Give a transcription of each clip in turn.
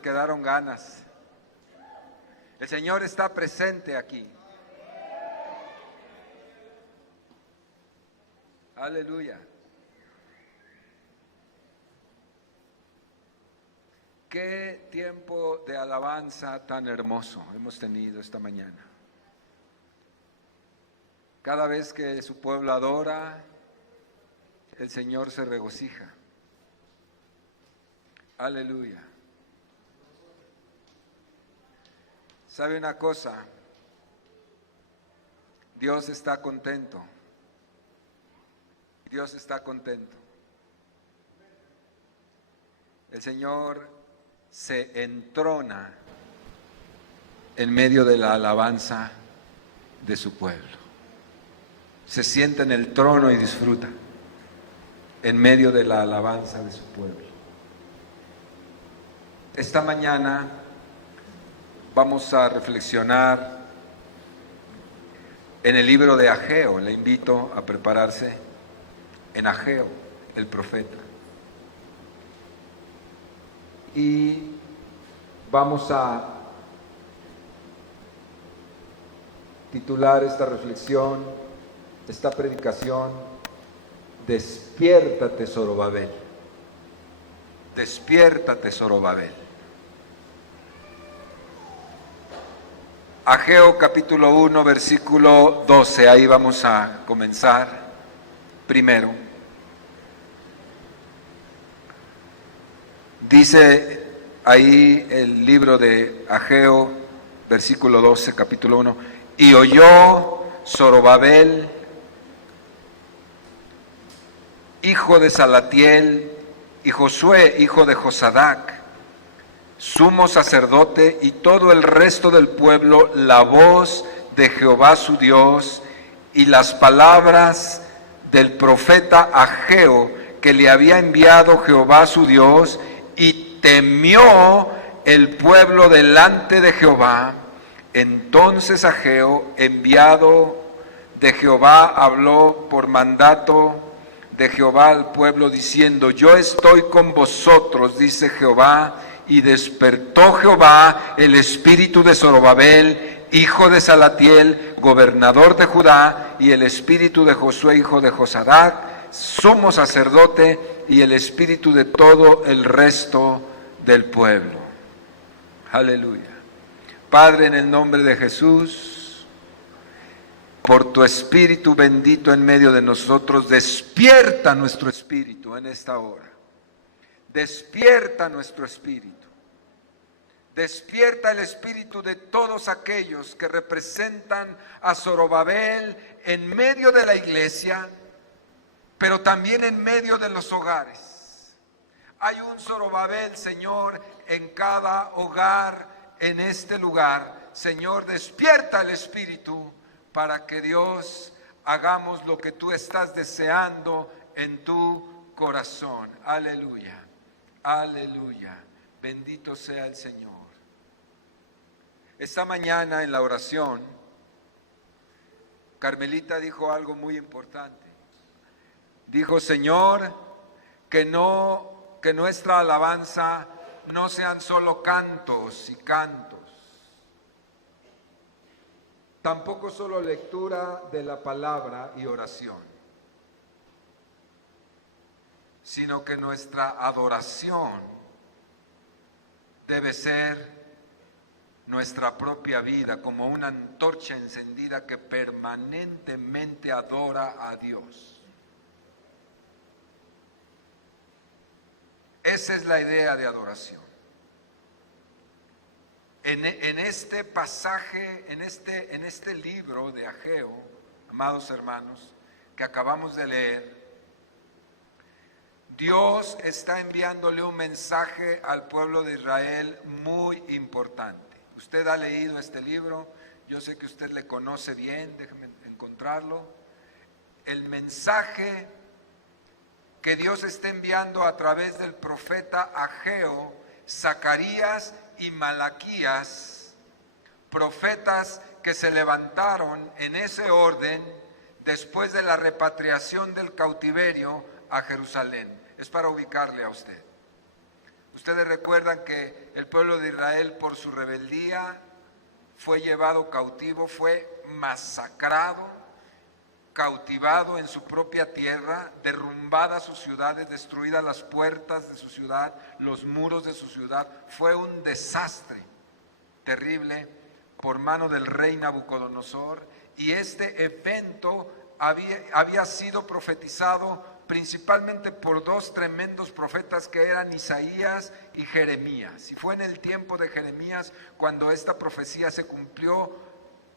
nos quedaron ganas. El Señor está presente aquí. Aleluya. Qué tiempo de alabanza tan hermoso hemos tenido esta mañana. Cada vez que su pueblo adora, el Señor se regocija. Aleluya. ¿Sabe una cosa? Dios está contento. Dios está contento. El Señor se entrona en medio de la alabanza de su pueblo. Se sienta en el trono y disfruta en medio de la alabanza de su pueblo. Esta mañana vamos a reflexionar en el libro de Ageo. Le invito a prepararse en Ageo, el profeta. Y vamos a titular esta reflexión, esta predicación, Despiértate, Zorobabel. Despiértate, Zorobabel. Ageo capítulo 1, versículo 12, ahí vamos a comenzar primero. Dice ahí el libro de Ageo, versículo 12, capítulo 1, y oyó Zorobabel, hijo de Salatiel, y Josué, hijo de Josadac, sumo sacerdote, y todo el resto del pueblo, la voz de Jehová su Dios, y las palabras del profeta Ageo, que le había enviado Jehová su Dios, y temió el pueblo delante de Jehová. Entonces Ageo, enviado de Jehová, habló por mandato de Jehová al pueblo, diciendo: yo estoy con vosotros, dice Jehová. Y despertó Jehová el espíritu de Zorobabel, hijo de Salatiel, gobernador de Judá, y el espíritu de Josué, hijo de Josadac, sumo sacerdote, y el espíritu de todo el resto del pueblo. Aleluya. Padre, en el nombre de Jesús, por tu espíritu bendito en medio de nosotros, despierta nuestro espíritu en esta hora. Despierta nuestro espíritu. Despierta el espíritu de todos aquellos que representan a Zorobabel en medio de la iglesia, pero también en medio de los hogares. Hay un Zorobabel, Señor, en cada hogar en este lugar. Señor, despierta el espíritu para que, Dios, hagamos lo que tú estás deseando en tu corazón. Aleluya, aleluya. Bendito sea el Señor. Esta mañana en la oración, Carmelita dijo algo muy importante. Dijo: Señor, que nuestra alabanza no sean solo cantos y cantos, tampoco solo lectura de la palabra y oración, sino que nuestra adoración debe ser nuestra propia vida, como una antorcha encendida que permanentemente adora a Dios. Esa es la idea de adoración. En este pasaje, en este libro de Ageo, amados hermanos, que acabamos de leer, Dios está enviándole un mensaje al pueblo de Israel muy importante. Usted ha leído este libro, yo sé que usted le conoce bien, déjeme encontrarlo. El mensaje que Dios está enviando a través del profeta Ageo, Zacarías y Malaquías, profetas que se levantaron en ese orden después de la repatriación del cautiverio a Jerusalén. Es para ubicarle a usted. Ustedes recuerdan que el pueblo de Israel, por su rebeldía, fue llevado cautivo, fue masacrado, cautivado en su propia tierra, derrumbadas sus ciudades, destruidas las puertas de su ciudad, los muros de su ciudad. Fue un desastre terrible por mano del rey Nabucodonosor, y este evento había sido profetizado principalmente por dos tremendos profetas que eran Isaías y Jeremías. Y fue en el tiempo de Jeremías cuando esta profecía se cumplió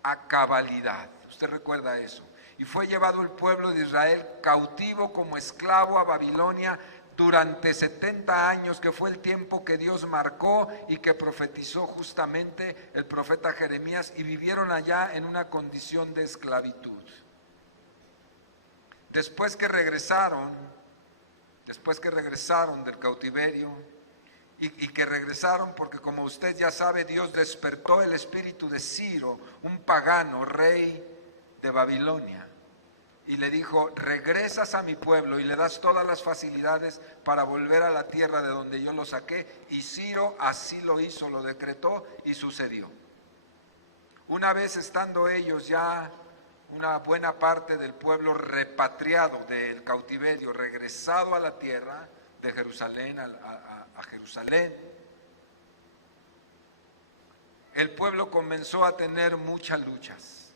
a cabalidad. Usted recuerda eso. Y fue llevado el pueblo de Israel cautivo como esclavo a Babilonia durante 70 años, que fue el tiempo que Dios marcó y que profetizó justamente el profeta Jeremías, y vivieron allá en una condición de esclavitud. Después que regresaron del cautiverio, y que regresaron porque, como usted ya sabe, Dios despertó el espíritu de Ciro, un pagano rey de Babilonia, y le dijo: regresas a mi pueblo y le das todas las facilidades para volver a la tierra de donde yo lo saqué. Y Ciro así lo hizo, lo decretó, y sucedió. Una vez estando ellos ya, una buena parte del pueblo repatriado del cautiverio, regresado a la tierra de Jerusalén, a Jerusalén, el pueblo comenzó a tener muchas luchas,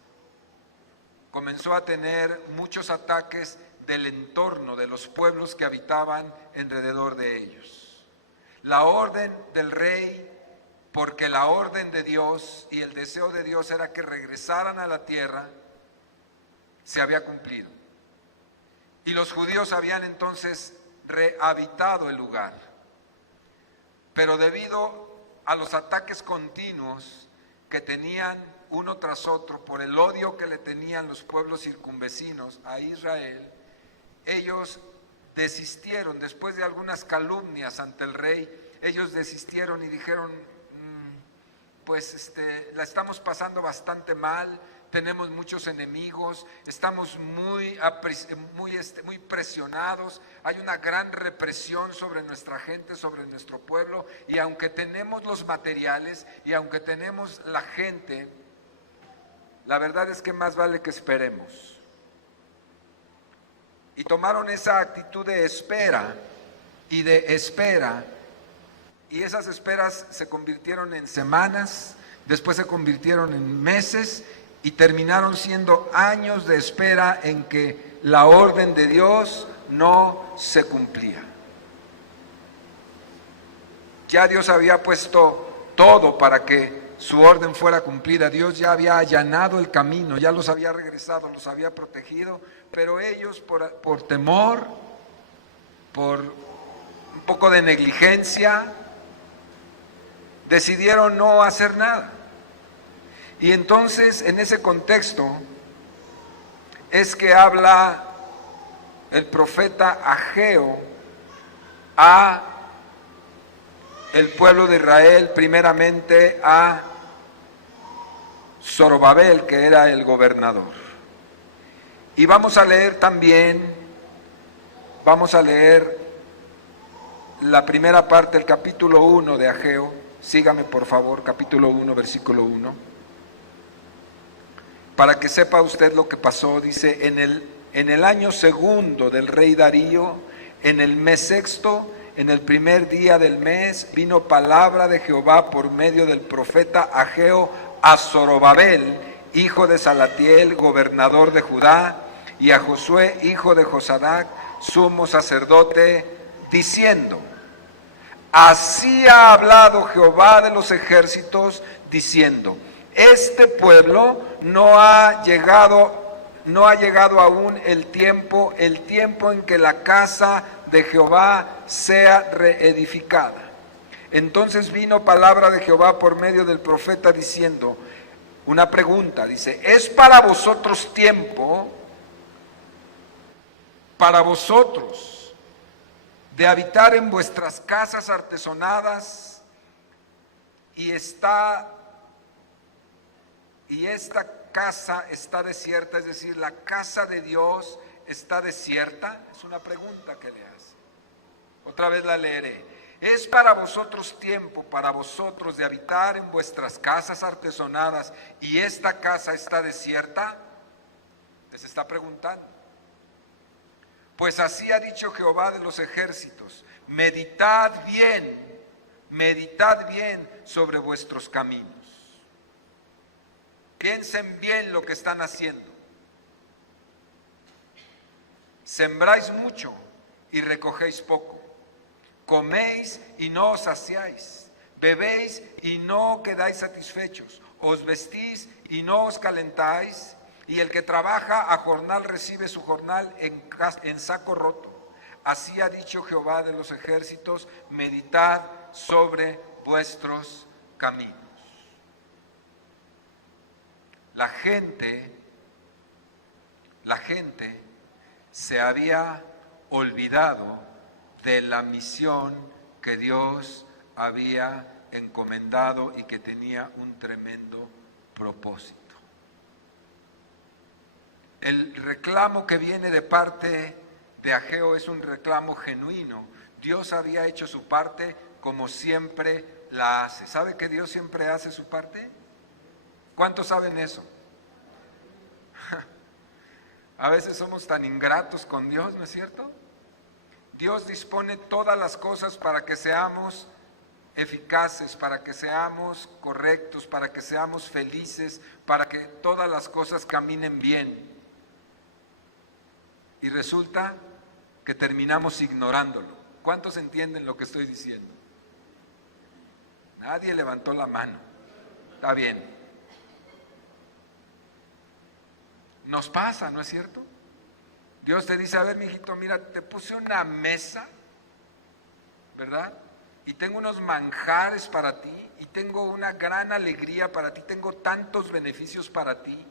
comenzó a tener muchos ataques del entorno, de los pueblos que habitaban alrededor de ellos. La orden del rey, porque la orden de Dios y el deseo de Dios era que regresaran a la tierra, se había cumplido. Y los judíos habían entonces rehabitado el lugar. Pero debido a los ataques continuos que tenían uno tras otro, por el odio que le tenían los pueblos circunvecinos a Israel, ellos desistieron. Después de algunas calumnias ante el rey, ellos desistieron y dijeron: la estamos pasando bastante mal, tenemos muchos enemigos, estamos muy presionados, hay una gran represión sobre nuestra gente, sobre nuestro pueblo, y aunque tenemos los materiales y aunque tenemos la gente, la verdad es que más vale que esperemos. Y tomaron esa actitud de espera y de espera, y esas esperas se convirtieron en semanas, después se convirtieron en meses, y terminaron siendo años de espera en que la orden de Dios no se cumplía. Ya Dios había puesto todo para que su orden fuera cumplida. Dios ya había allanado el camino, ya los había regresado, los había protegido, pero ellos por temor, por un poco de negligencia, decidieron no hacer nada. Y entonces, en ese contexto es que habla el profeta Ageo a el pueblo de Israel, primeramente a Zorobabel, que era el gobernador. Y vamos a leer la primera parte del capítulo 1 de Ageo. Sígame por favor, capítulo 1, versículo 1. Para que sepa usted lo que pasó. Dice: en el año segundo del rey Darío, en el mes sexto, en el primer día del mes, vino palabra de Jehová por medio del profeta Ageo a Zorobabel, hijo de Salatiel, gobernador de Judá, y a Josué, hijo de Josadac, sumo sacerdote, diciendo: así ha hablado Jehová de los ejércitos, diciendo: este pueblo no ha llegado aún el tiempo en que la casa de Jehová sea reedificada. Entonces vino palabra de Jehová por medio del profeta diciendo, una pregunta, dice: ¿es para vosotros tiempo, para vosotros, de habitar en vuestras casas artesonadas y esta casa está desierta? Es decir, la casa de Dios está desierta. Es una pregunta que le hace. Otra vez la leeré. ¿Es para vosotros tiempo, para vosotros, de habitar en vuestras casas artesonadas y esta casa está desierta? Les está preguntando. Pues así ha dicho Jehová de los ejércitos: meditad bien sobre vuestros caminos. Piensen bien lo que están haciendo. Sembráis mucho y recogéis poco. Coméis y no os saciáis. Bebéis y no quedáis satisfechos. Os vestís y no os calentáis. Y el que trabaja a jornal recibe su jornal en saco roto. Así ha dicho Jehová de los ejércitos: meditad sobre vuestros caminos. La gente se había olvidado de la misión que Dios había encomendado y que tenía un tremendo propósito. El reclamo que viene de parte de Ageo es un reclamo genuino. Dios había hecho su parte como siempre la hace. ¿Sabe que Dios siempre hace su parte? ¿Cuántos saben eso? A veces somos tan ingratos con Dios, ¿no es cierto? Dios dispone todas las cosas para que seamos eficaces, para que seamos correctos, para que seamos felices, para que todas las cosas caminen bien. Y resulta que terminamos ignorándolo. ¿Cuántos entienden lo que estoy diciendo? Nadie levantó la mano. Está bien. Nos pasa, ¿no es cierto? Dios te dice: a ver, mijito, mira, te puse una mesa, ¿verdad? Y tengo unos manjares para ti, y tengo una gran alegría para ti, tengo tantos beneficios para ti.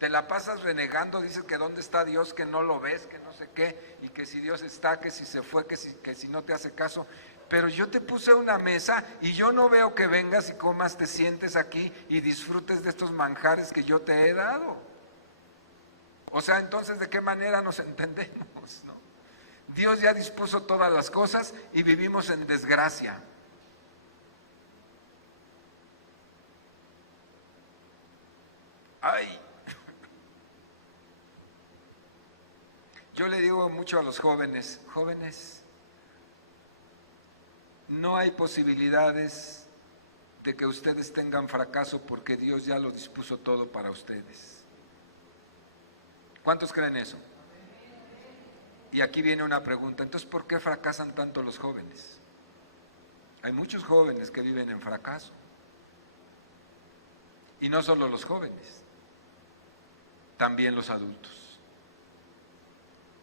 Te la pasas renegando, dices que dónde está Dios, que no lo ves, que no sé qué, y que si Dios está, que si se fue, que si no te hace caso. Pero yo te puse una mesa y yo no veo que vengas y comas, te sientes aquí y disfrutes de estos manjares que yo te he dado. O sea, entonces, ¿de qué manera nos entendemos, no? Dios ya dispuso todas las cosas y vivimos en desgracia. Ay. Yo le digo mucho a los jóvenes, no hay posibilidades de que ustedes tengan fracaso porque Dios ya lo dispuso todo para ustedes. ¿Cuántos creen eso? Y aquí viene una pregunta: entonces, ¿por qué fracasan tanto los jóvenes? Hay muchos jóvenes que viven en fracaso. Y no solo los jóvenes, también los adultos.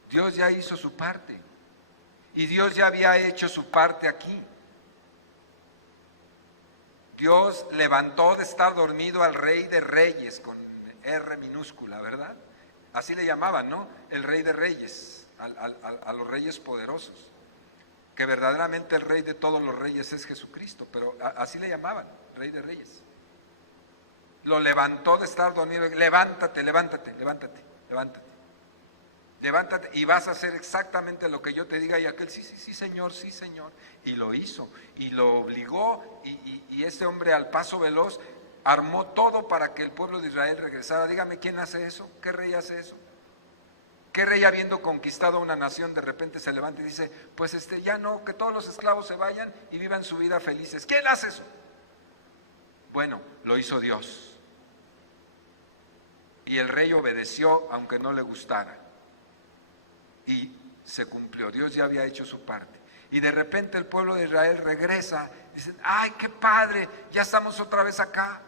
Dios ya hizo su parte. Y Dios ya había hecho su parte aquí. Dios levantó de estar dormido al Rey de Reyes, con R minúscula, ¿verdad? Así le llamaban, ¿no? El Rey de Reyes, a los reyes poderosos. Que verdaderamente el Rey de todos los reyes es Jesucristo, pero así le llamaban, Rey de Reyes. Lo levantó de estar dormido. Levántate y vas a hacer exactamente lo que yo te diga. Y aquel: sí, Señor, sí, Señor. Y lo hizo, y lo obligó, y este hombre, al paso veloz, armó todo para que el pueblo de Israel regresara. Dígame, ¿quién hace eso? ¿Qué rey hace eso? ¿Qué rey, habiendo conquistado una nación, de repente se levanta y dice: pues ya no, que todos los esclavos se vayan y vivan su vida felices? ¿Quién hace eso? Bueno, lo hizo Dios. Y el rey obedeció aunque no le gustara. Y se cumplió. Dios ya había hecho su parte. Y de repente el pueblo de Israel regresa. Dicen: ¡ay, qué padre! Ya estamos otra vez acá.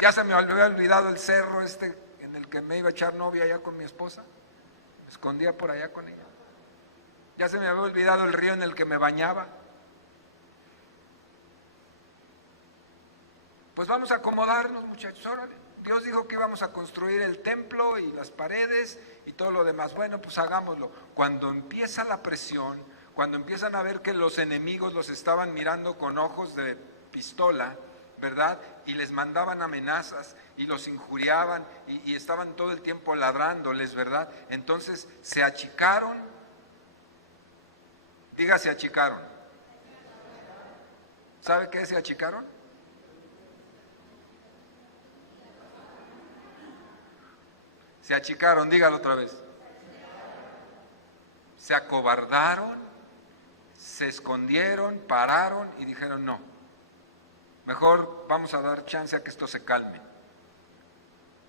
Ya se me había olvidado el cerro en el que me iba a echar novia allá con mi esposa. Me escondía por allá con ella. Ya se me había olvidado el río en el que me bañaba. Pues vamos a acomodarnos, muchachos, órale. Dios dijo que íbamos a construir el templo y las paredes y todo lo demás. Bueno, pues hagámoslo. Cuando empieza la presión, cuando empiezan a ver que los enemigos los estaban mirando con ojos de pistola, ¿verdad? Y les mandaban amenazas y los injuriaban y estaban todo el tiempo ladrándoles, ¿verdad? Entonces se achicaron. Diga, se achicaron. ¿Sabe qué se achicaron? Se achicaron, dígalo otra vez. Se acobardaron, se escondieron, pararon y dijeron no. Mejor vamos a dar chance a que esto se calme.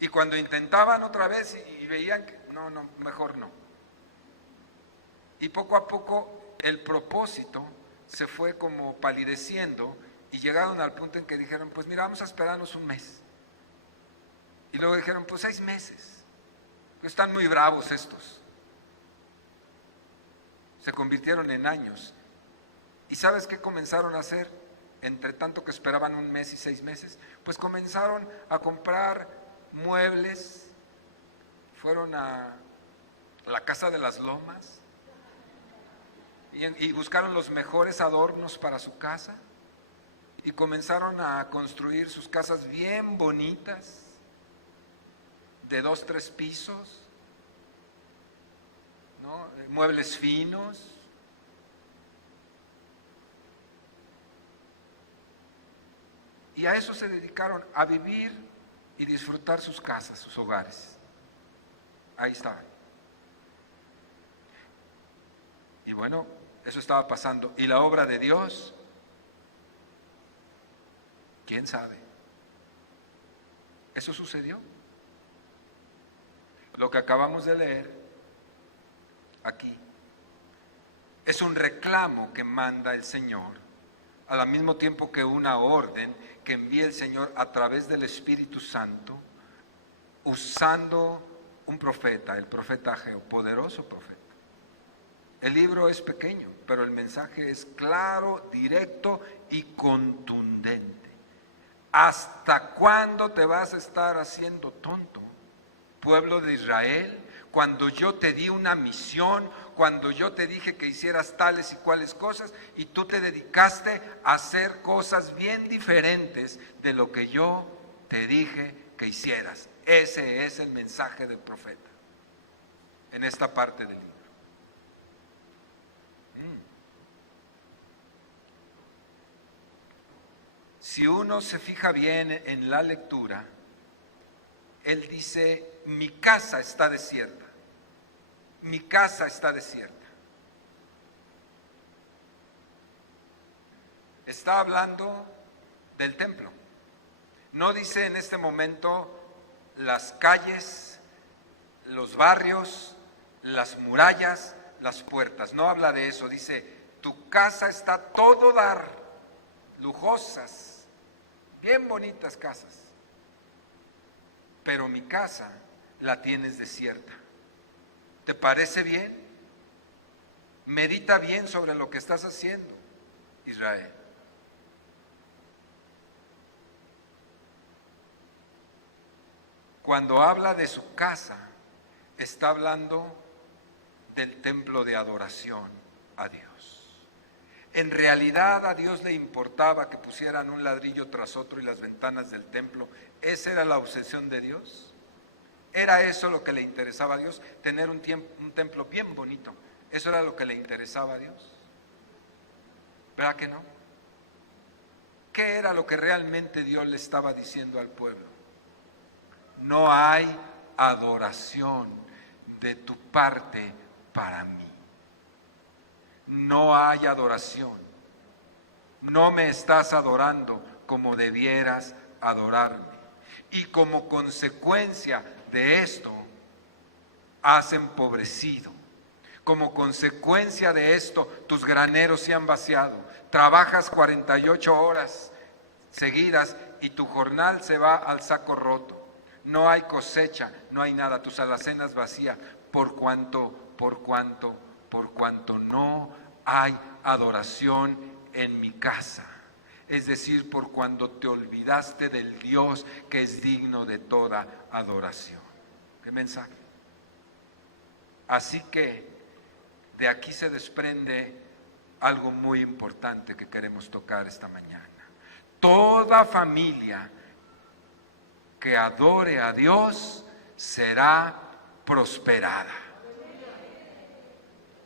Y cuando intentaban otra vez y veían que no, mejor no. Y poco a poco el propósito se fue como palideciendo y llegaron al punto en que dijeron, pues mira, vamos a esperarnos un mes. Y luego dijeron, pues 6 meses. Están muy bravos estos. Se convirtieron en años. ¿Y sabes qué comenzaron a hacer? Entre tanto que esperaban un mes y 6 meses, pues comenzaron a comprar muebles, fueron a la Casa de las Lomas y buscaron los mejores adornos para su casa y comenzaron a construir sus casas bien bonitas, de 2, 3 pisos, ¿no? Muebles finos. Y a eso se dedicaron, a vivir y disfrutar sus casas, sus hogares. Ahí estaban. Y bueno, eso estaba pasando. ¿Y la obra de Dios? ¿Quién sabe? Eso sucedió. Lo que acabamos de leer aquí es un reclamo que manda el Señor, al mismo tiempo que una orden que envía el Señor a través del Espíritu Santo, usando un profeta, el profeta Ageo, poderoso profeta. El libro es pequeño, pero el mensaje es claro, directo y contundente. ¿Hasta cuándo te vas a estar haciendo tonto, pueblo de Israel? Cuando yo te di una misión, cuando yo te dije que hicieras tales y cuales cosas, y tú te dedicaste a hacer cosas bien diferentes de lo que yo te dije que hicieras. Ese es el mensaje del profeta en esta parte del libro. Si uno se fija bien en la lectura, él dice, mi casa está desierta. Mi casa está desierta. Está hablando del templo. No dice en este momento las calles, los barrios, las murallas, las puertas. No habla de eso. Dice, tu casa está todo dar, lujosas, bien bonitas casas. Pero mi casa la tienes desierta. ¿Te parece bien? Medita bien sobre lo que estás haciendo, Israel. Cuando habla de su casa, está hablando del templo de adoración a Dios. En realidad a Dios le importaba que pusieran un ladrillo tras otro y las ventanas del templo. ¿Esa era la obsesión de Dios? ¿Era eso lo que le interesaba a Dios? Tener un templo bien bonito. ¿Eso era lo que le interesaba a Dios? ¿Verdad que no? ¿Qué era lo que realmente Dios le estaba diciendo al pueblo? No hay adoración de tu parte para mí. No hay adoración. No me estás adorando como debieras adorarme. Y como consecuencia de esto, has empobrecido. Como consecuencia de esto, tus graneros se han vaciado. Trabajas 48 horas seguidas y tu jornal se va al saco roto. No hay cosecha, no hay nada, tus alacenas vacías, por cuanto no hay adoración en mi casa. Es decir, por cuando te olvidaste del Dios que es digno de toda adoración. ¿Qué mensaje? Así que de aquí se desprende algo muy importante que queremos tocar esta mañana. Toda familia que adore a Dios será prosperada,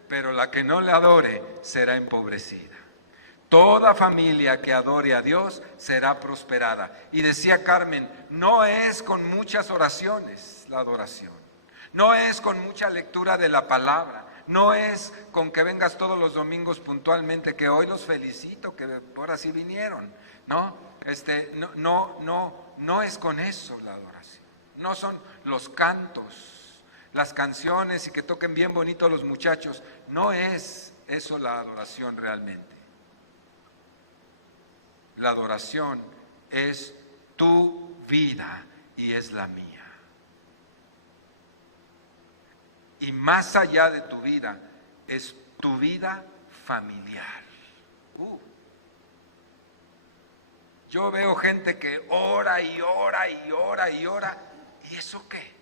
pero la que no le adore será empobrecida. Toda familia que adore a Dios será prosperada. Y decía Carmen, no es con muchas oraciones la adoración. No es con mucha lectura de la palabra. No es con que vengas todos los domingos puntualmente, que hoy los felicito, que ahora sí vinieron. No es con eso la adoración. No son los cantos, las canciones y que toquen bien bonito los muchachos. No es eso la adoración realmente. La adoración es tu vida y es la mía. Y más allá de tu vida, es tu vida familiar. Yo veo gente que ora y ora y ora y ora. ¿Y eso qué?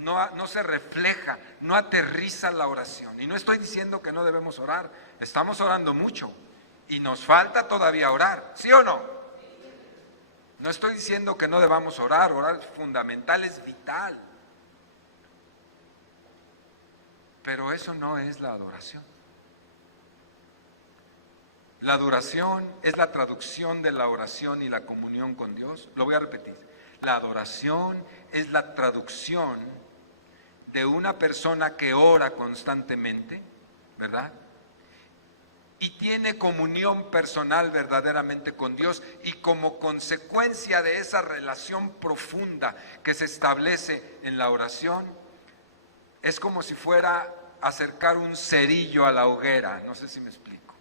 No se refleja, no aterriza la oración. Y no estoy diciendo que no debemos orar. Estamos orando mucho. Y nos falta todavía orar, ¿sí o no? No estoy diciendo que no debamos orar. Orar es fundamental, es vital. Pero eso no es la adoración. La adoración es la traducción de la oración y la comunión con Dios. Lo voy a repetir. La adoración es la traducción de una persona que ora constantemente, ¿verdad? Y tiene comunión personal verdaderamente con Dios, y como consecuencia de esa relación profunda que se establece en la oración, es como si fuera acercar un cerillo a la hoguera. No sé si me explico.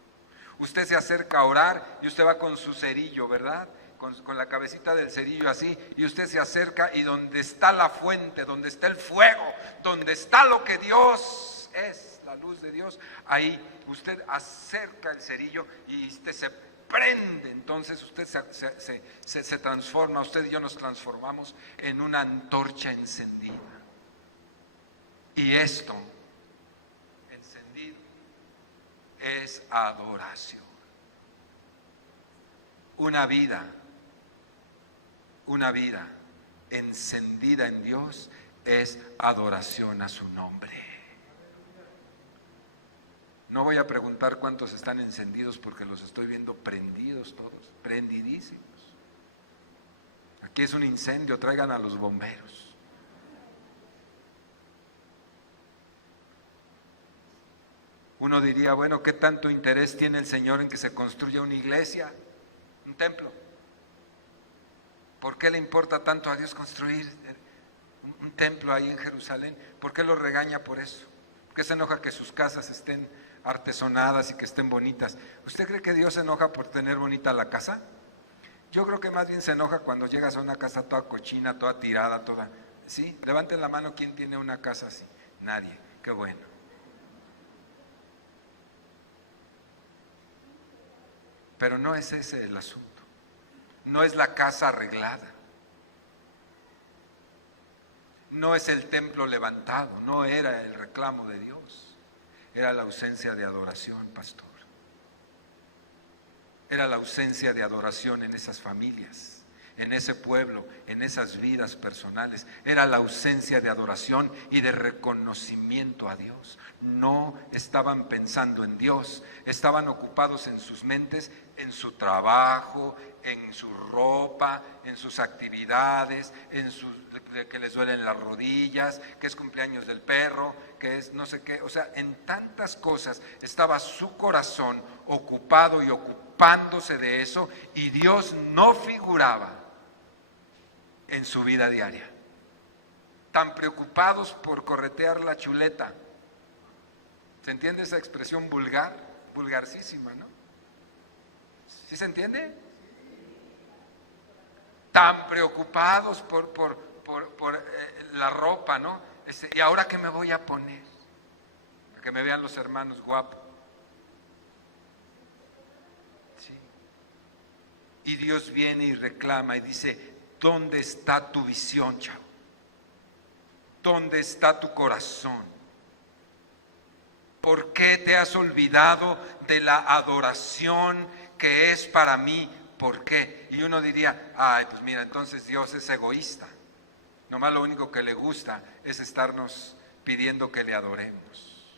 Usted se acerca a orar y usted va con su cerillo, ¿verdad? Con la cabecita del cerillo así, y usted se acerca, y donde está la fuente, donde está el fuego, donde está lo que Dios es, la luz de Dios, ahí usted acerca el cerillo y usted se prende. Entonces usted se transforma, usted y yo nos transformamos en una antorcha encendida. Y esto, encendido, es adoración. Una vida encendida en Dios es adoración a su nombre. No voy a preguntar cuántos están encendidos, porque los estoy viendo prendidos todos, prendidísimos. Aquí es un incendio, traigan a los bomberos. Uno diría, bueno, ¿qué tanto interés tiene el Señor en que se construya una iglesia, un templo? ¿Por qué le importa tanto a Dios construir un templo ahí en Jerusalén? ¿Por qué lo regaña por eso? ¿Por qué se enoja que sus casas estén artesonadas y que estén bonitas? ¿Usted cree que Dios se enoja por tener bonita la casa? Yo creo que más bien se enoja cuando llegas a una casa toda cochina, toda tirada, toda... ¿Sí? Levanten la mano, ¿quién tiene una casa así? Nadie. Qué bueno. Pero no es ese el asunto. No es la casa arreglada. No es el templo levantado. No era el reclamo de Dios. Era la ausencia de adoración, pastor. Era la ausencia de adoración en esas familias, en ese pueblo, en esas vidas personales. Era la ausencia de adoración y de reconocimiento a Dios. No estaban pensando en Dios, estaban ocupados en sus mentes, en su trabajo, en su ropa, en sus actividades, que les duelen las rodillas, que es cumpleaños del perro, que es no sé qué. O sea, en tantas cosas estaba su corazón ocupado y ocupándose de eso, y Dios no figuraba en su vida diaria. Tan preocupados por corretear la chuleta. ¿Se entiende esa expresión vulgar? Vulgarcísima, ¿no? ¿Sí se entiende? Tan preocupados por la ropa, ¿no? ¿Y ahora qué me voy a poner? Que me vean los hermanos guapos. ¿Sí? Y Dios viene y reclama y dice, ¿dónde está tu visión, chavo? ¿Dónde está tu corazón? ¿Por qué te has olvidado de la adoración que es para mí? ¿Por qué? Y uno diría, ay, pues mira, entonces Dios es egoísta. Nomás lo único que le gusta es estarnos pidiendo que le adoremos.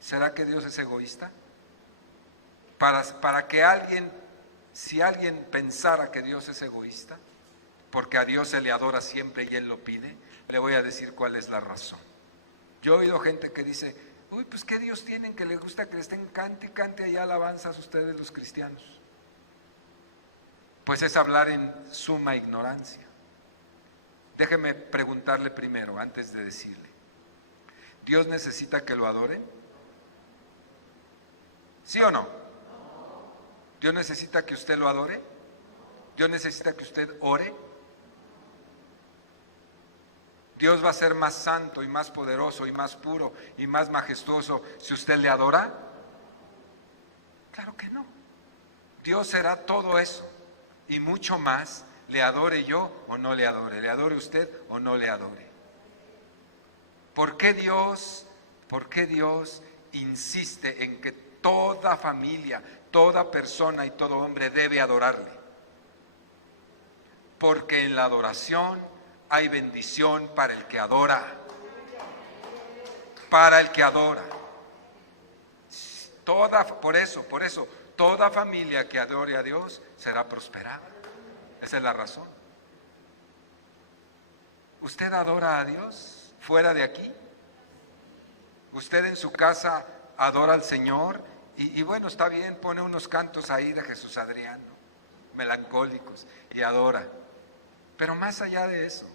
¿Será que Dios es egoísta? para que alguien, si alguien pensara que Dios es egoísta, porque a Dios se le adora siempre y Él lo pide, le voy a decir cuál es la razón. Yo he oído gente que dice, uy, pues ¿qué Dios tienen que les gusta que le estén cante y cante allá alabanzas a ustedes los cristianos? Pues es hablar en suma ignorancia. Déjeme preguntarle primero, antes de decirle, ¿Dios necesita que lo adoren? ¿Sí o no? ¿Dios necesita que usted lo adore? ¿Dios necesita que usted ore? ¿Dios va a ser más santo y más poderoso y más puro y más majestuoso si usted le adora? Claro que no. Dios será todo eso y mucho más, le adore yo o no le adore usted o no le adore. ¿Por qué Dios insiste en que toda familia, toda persona y todo hombre debe adorarle? Porque en la adoración hay bendición para el que adora. Para el que adora. Por eso, toda familia que adore a Dios será prosperada. Esa es la razón. ¿Usted adora a Dios fuera de aquí? ¿Usted en su casa adora al Señor? Y bueno, está bien, pone unos cantos ahí de Jesús Adriano, melancólicos, y adora. Pero más allá de eso,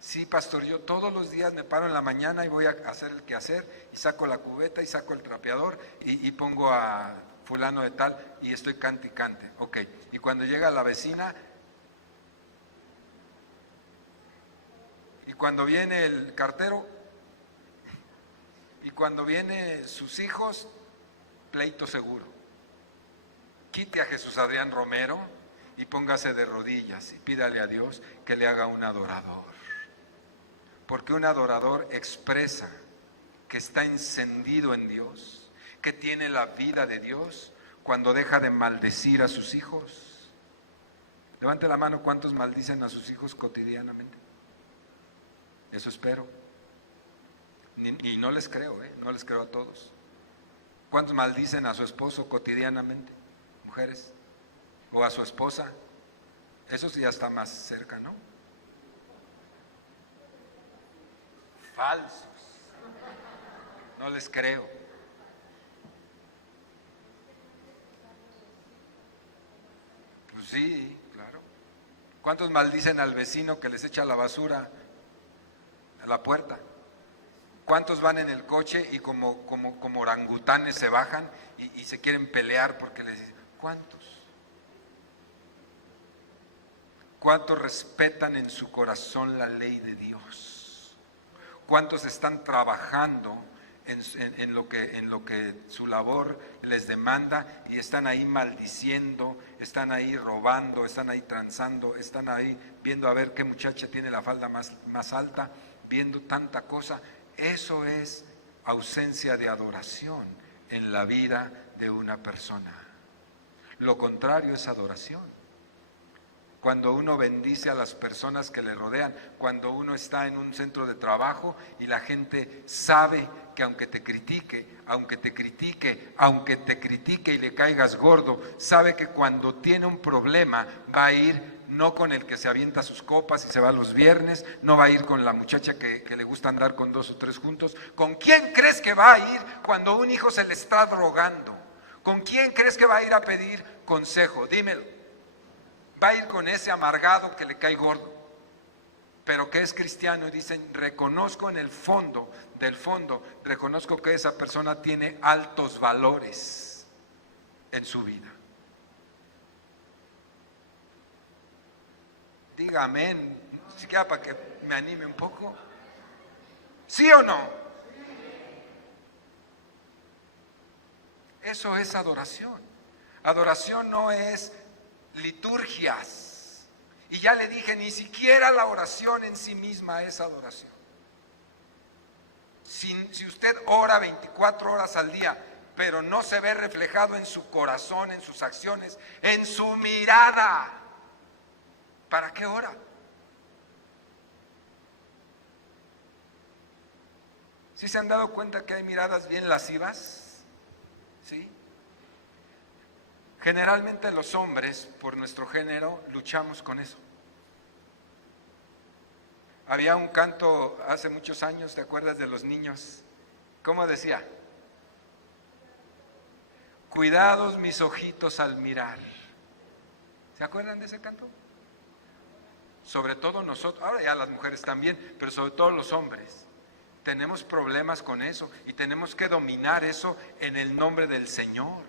sí, pastor, yo todos los días me paro en la mañana y voy a hacer el quehacer y saco la cubeta y saco el trapeador y pongo a fulano de tal y estoy cante y cante. Ok, y cuando llega la vecina y cuando viene el cartero y cuando vienen sus hijos, pleito seguro. Quite a Jesús Adrián Romero y póngase de rodillas y pídale a Dios que le haga un adorador. Porque un adorador expresa que está encendido en Dios, que tiene la vida de Dios cuando deja de maldecir a sus hijos. Levante la mano, ¿cuántos maldicen a sus hijos cotidianamente? Eso espero. Y no les creo, no les creo a todos. ¿Cuántos maldicen a su esposo cotidianamente? Mujeres. O a su esposa. Eso sí ya está más cerca, ¿no? Falsos. No les creo. Pues sí, claro. ¿Cuántos maldicen al vecino que les echa la basura a la puerta? ¿Cuántos van en el coche y como orangutanes se bajan y se quieren pelear porque les dicen? ¿Cuántos? ¿Cuántos respetan en su corazón la ley de Dios? ¿Cuántos están trabajando en lo que su labor les demanda y están ahí maldiciendo, están ahí robando, están ahí transando, están ahí viendo a ver qué muchacha tiene la falda más alta, viendo tanta cosa? Eso es ausencia de adoración en la vida de una persona. Lo contrario es adoración. Cuando uno bendice a las personas que le rodean, cuando uno está en un centro de trabajo y la gente sabe que aunque te critique y le caigas gordo, sabe que cuando tiene un problema va a ir no con el que se avienta sus copas y se va los viernes, no va a ir con la muchacha que le gusta andar con 2 o 3 juntos. ¿Con quién crees que va a ir cuando un hijo se le está drogando? ¿Con quién crees que va a ir a pedir consejo? Dímelo. Va a ir con ese amargado que le cae gordo, pero que es cristiano y dicen, reconozco en el fondo del fondo, reconozco que esa persona tiene altos valores en su vida. Diga amén, siquiera para que me anime un poco. ¿Sí o no? Eso es adoración. Adoración no es liturgias. Y ya le dije, ni siquiera la oración en sí misma es adoración. Si usted ora 24 horas al día, pero no se ve reflejado en su corazón, en sus acciones, en su mirada, ¿para qué ora? ¿Sí se han dado cuenta que hay miradas bien lascivas? ¿Sí? Generalmente los hombres, por nuestro género, luchamos con eso. Había un canto hace muchos años, ¿te acuerdas de los niños? ¿Cómo decía? Cuidados mis ojitos al mirar. ¿Se acuerdan de ese canto? Sobre todo nosotros, ahora ya las mujeres también, pero sobre todo los hombres. Tenemos problemas con eso y tenemos que dominar eso en el nombre del Señor.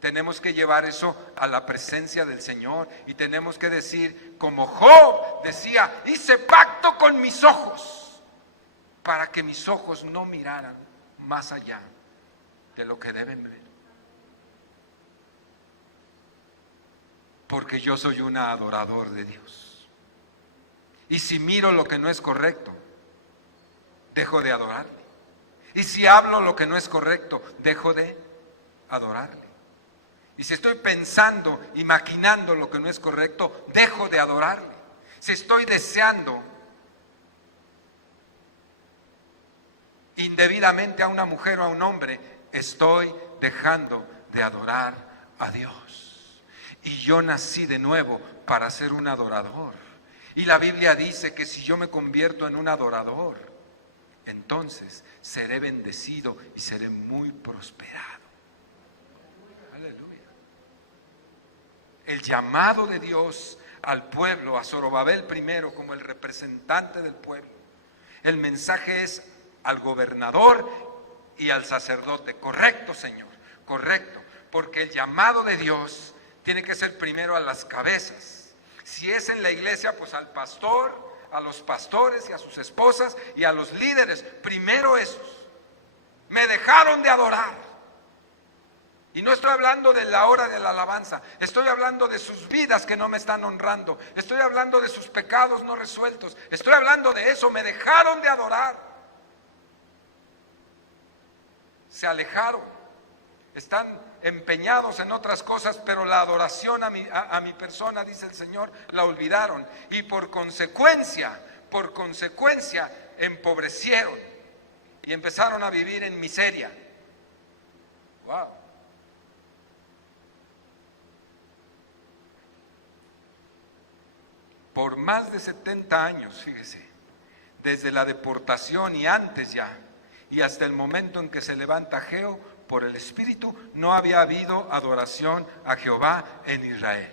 Tenemos que llevar eso a la presencia del Señor y tenemos que decir, como Job decía, hice pacto con mis ojos para que mis ojos no miraran más allá de lo que deben ver. Porque yo soy un adorador de Dios. Y si miro lo que no es correcto, dejo de adorarle. Y si hablo lo que no es correcto, dejo de adorarle. Y si estoy pensando y maquinando lo que no es correcto, dejo de adorarle. Si estoy deseando indebidamente a una mujer o a un hombre, estoy dejando de adorar a Dios. Y yo nací de nuevo para ser un adorador. Y la Biblia dice que si yo me convierto en un adorador, entonces seré bendecido y seré muy prosperado. Aleluya. El llamado de Dios al pueblo, a Zorobabel primero como el representante del pueblo. El mensaje es al gobernador y al sacerdote. Correcto, Señor, correcto. Porque el llamado de Dios tiene que ser primero a las cabezas. Si es en la iglesia, pues al pastor, a los pastores y a sus esposas y a los líderes. Primero esos. Me dejaron de adorar. Y no estoy hablando de la hora de la alabanza, estoy hablando de sus vidas que no me están honrando, estoy hablando de sus pecados no resueltos, estoy hablando de eso, me dejaron de adorar. Se alejaron, están empeñados en otras cosas, pero la adoración a mi persona, dice el Señor, la olvidaron. Y por consecuencia, empobrecieron y empezaron a vivir en miseria. Wow. Por más de 70 años, fíjese, desde la deportación y antes ya, y hasta el momento en que se levanta Ageo por el Espíritu, no había habido adoración a Jehová en Israel.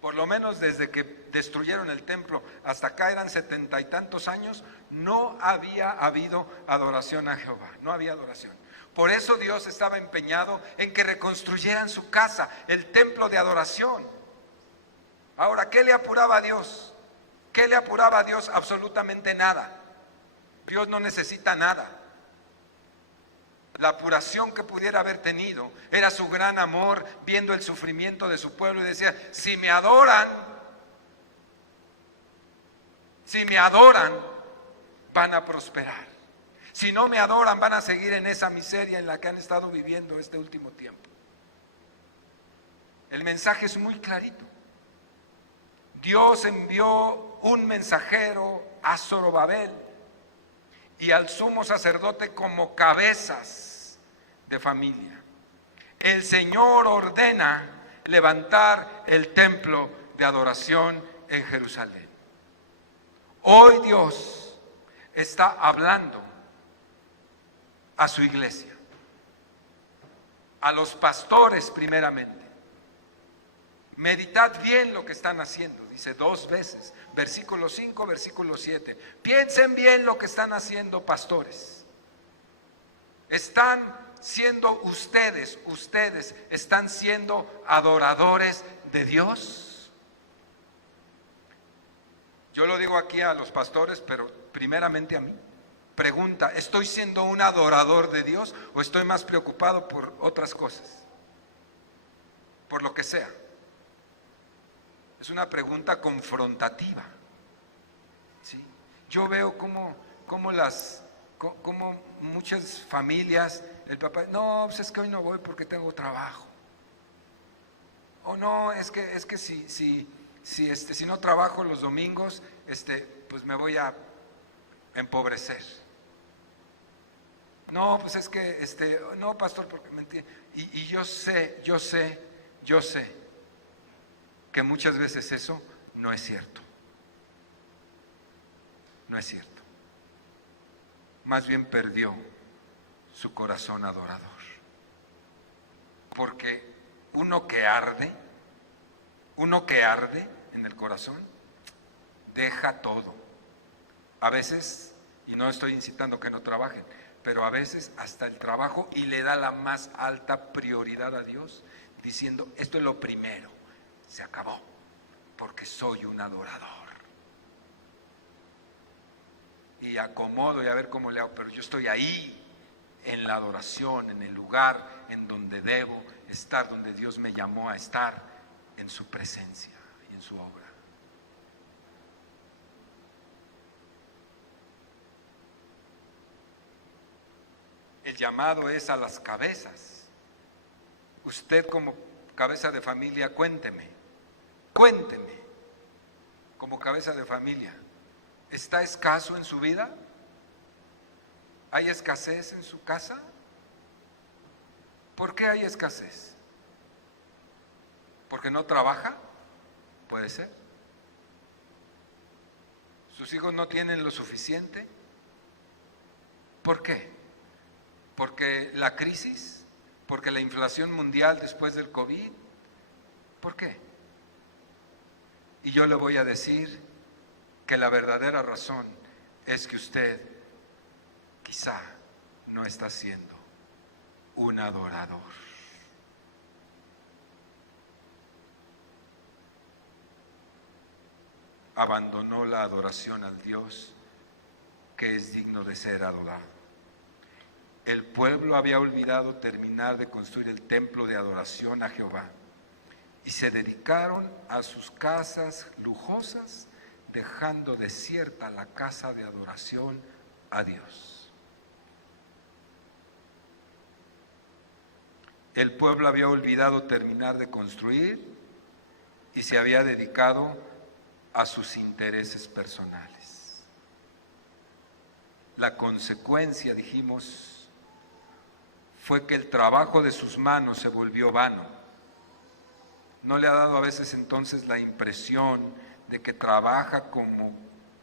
Por lo menos desde que destruyeron el templo hasta acá eran 70 y tantos años, no había habido adoración a Jehová, no había adoración. Por eso Dios estaba empeñado en que reconstruyeran su casa, el templo de adoración. Ahora, ¿qué le apuraba a Dios? ¿Qué le apuraba a Dios? Absolutamente nada. Dios no necesita nada. La apuración que pudiera haber tenido era su gran amor viendo el sufrimiento de su pueblo y decía, si me adoran, van a prosperar. Si no me adoran, van a seguir en esa miseria en la que han estado viviendo este último tiempo. El mensaje es muy clarito. Dios envió un mensajero a Zorobabel y al sumo sacerdote como cabezas de familia. El Señor ordena levantar el templo de adoración en Jerusalén. Hoy Dios está hablando a su iglesia, a los pastores primeramente. Meditad bien lo que están haciendo, dice 2 veces, versículo 5, versículo 7. Piensen bien lo que están haciendo, pastores. Están siendo ustedes están siendo adoradores de Dios. Yo lo digo aquí a los pastores, pero primeramente a mí. Pregunta, ¿estoy siendo un adorador de Dios o estoy más preocupado por otras cosas? Por lo que sea. Es una pregunta confrontativa. ¿Sí? Yo veo cómo muchas familias, el papá, no, pues es que hoy no voy porque tengo trabajo. O no, es que si no trabajo los domingos, pues me voy a empobrecer. No, pues es que, no, pastor, porque me entiende. Y yo sé que muchas veces eso no es cierto. No es cierto. Más bien perdió su corazón adorador. Porque uno que arde en el corazón, deja todo. A veces, y no estoy incitando que no trabajen, pero a veces hasta el trabajo, y le da la más alta prioridad a Dios, diciendo, esto es lo primero, se acabó, porque soy un adorador. Y acomodo y a ver cómo le hago, pero yo estoy ahí, en la adoración, en el lugar en donde debo estar, donde Dios me llamó a estar, en su presencia y en su obra. El llamado es a las cabezas. Usted como cabeza de familia, cuénteme, como cabeza de familia, ¿está escaso en su vida? ¿Hay escasez en su casa? ¿Por qué hay escasez? ¿Porque no trabaja? Puede ser. ¿Sus hijos no tienen lo suficiente? ¿Por qué? ¿Porque la crisis? ¿Porque la inflación mundial después del COVID? ¿Por qué? Y yo le voy a decir que la verdadera razón es que usted quizá no está siendo un adorador. Abandonó la adoración al Dios que es digno de ser adorado. El pueblo había olvidado terminar de construir el templo de adoración a Jehová y se dedicaron a sus casas lujosas, dejando desierta la casa de adoración a Dios. El pueblo había olvidado terminar de construir y se había dedicado a sus intereses personales. La consecuencia, dijimos, fue que el trabajo de sus manos se volvió vano. ¿No le ha dado a veces entonces la impresión de que trabaja como,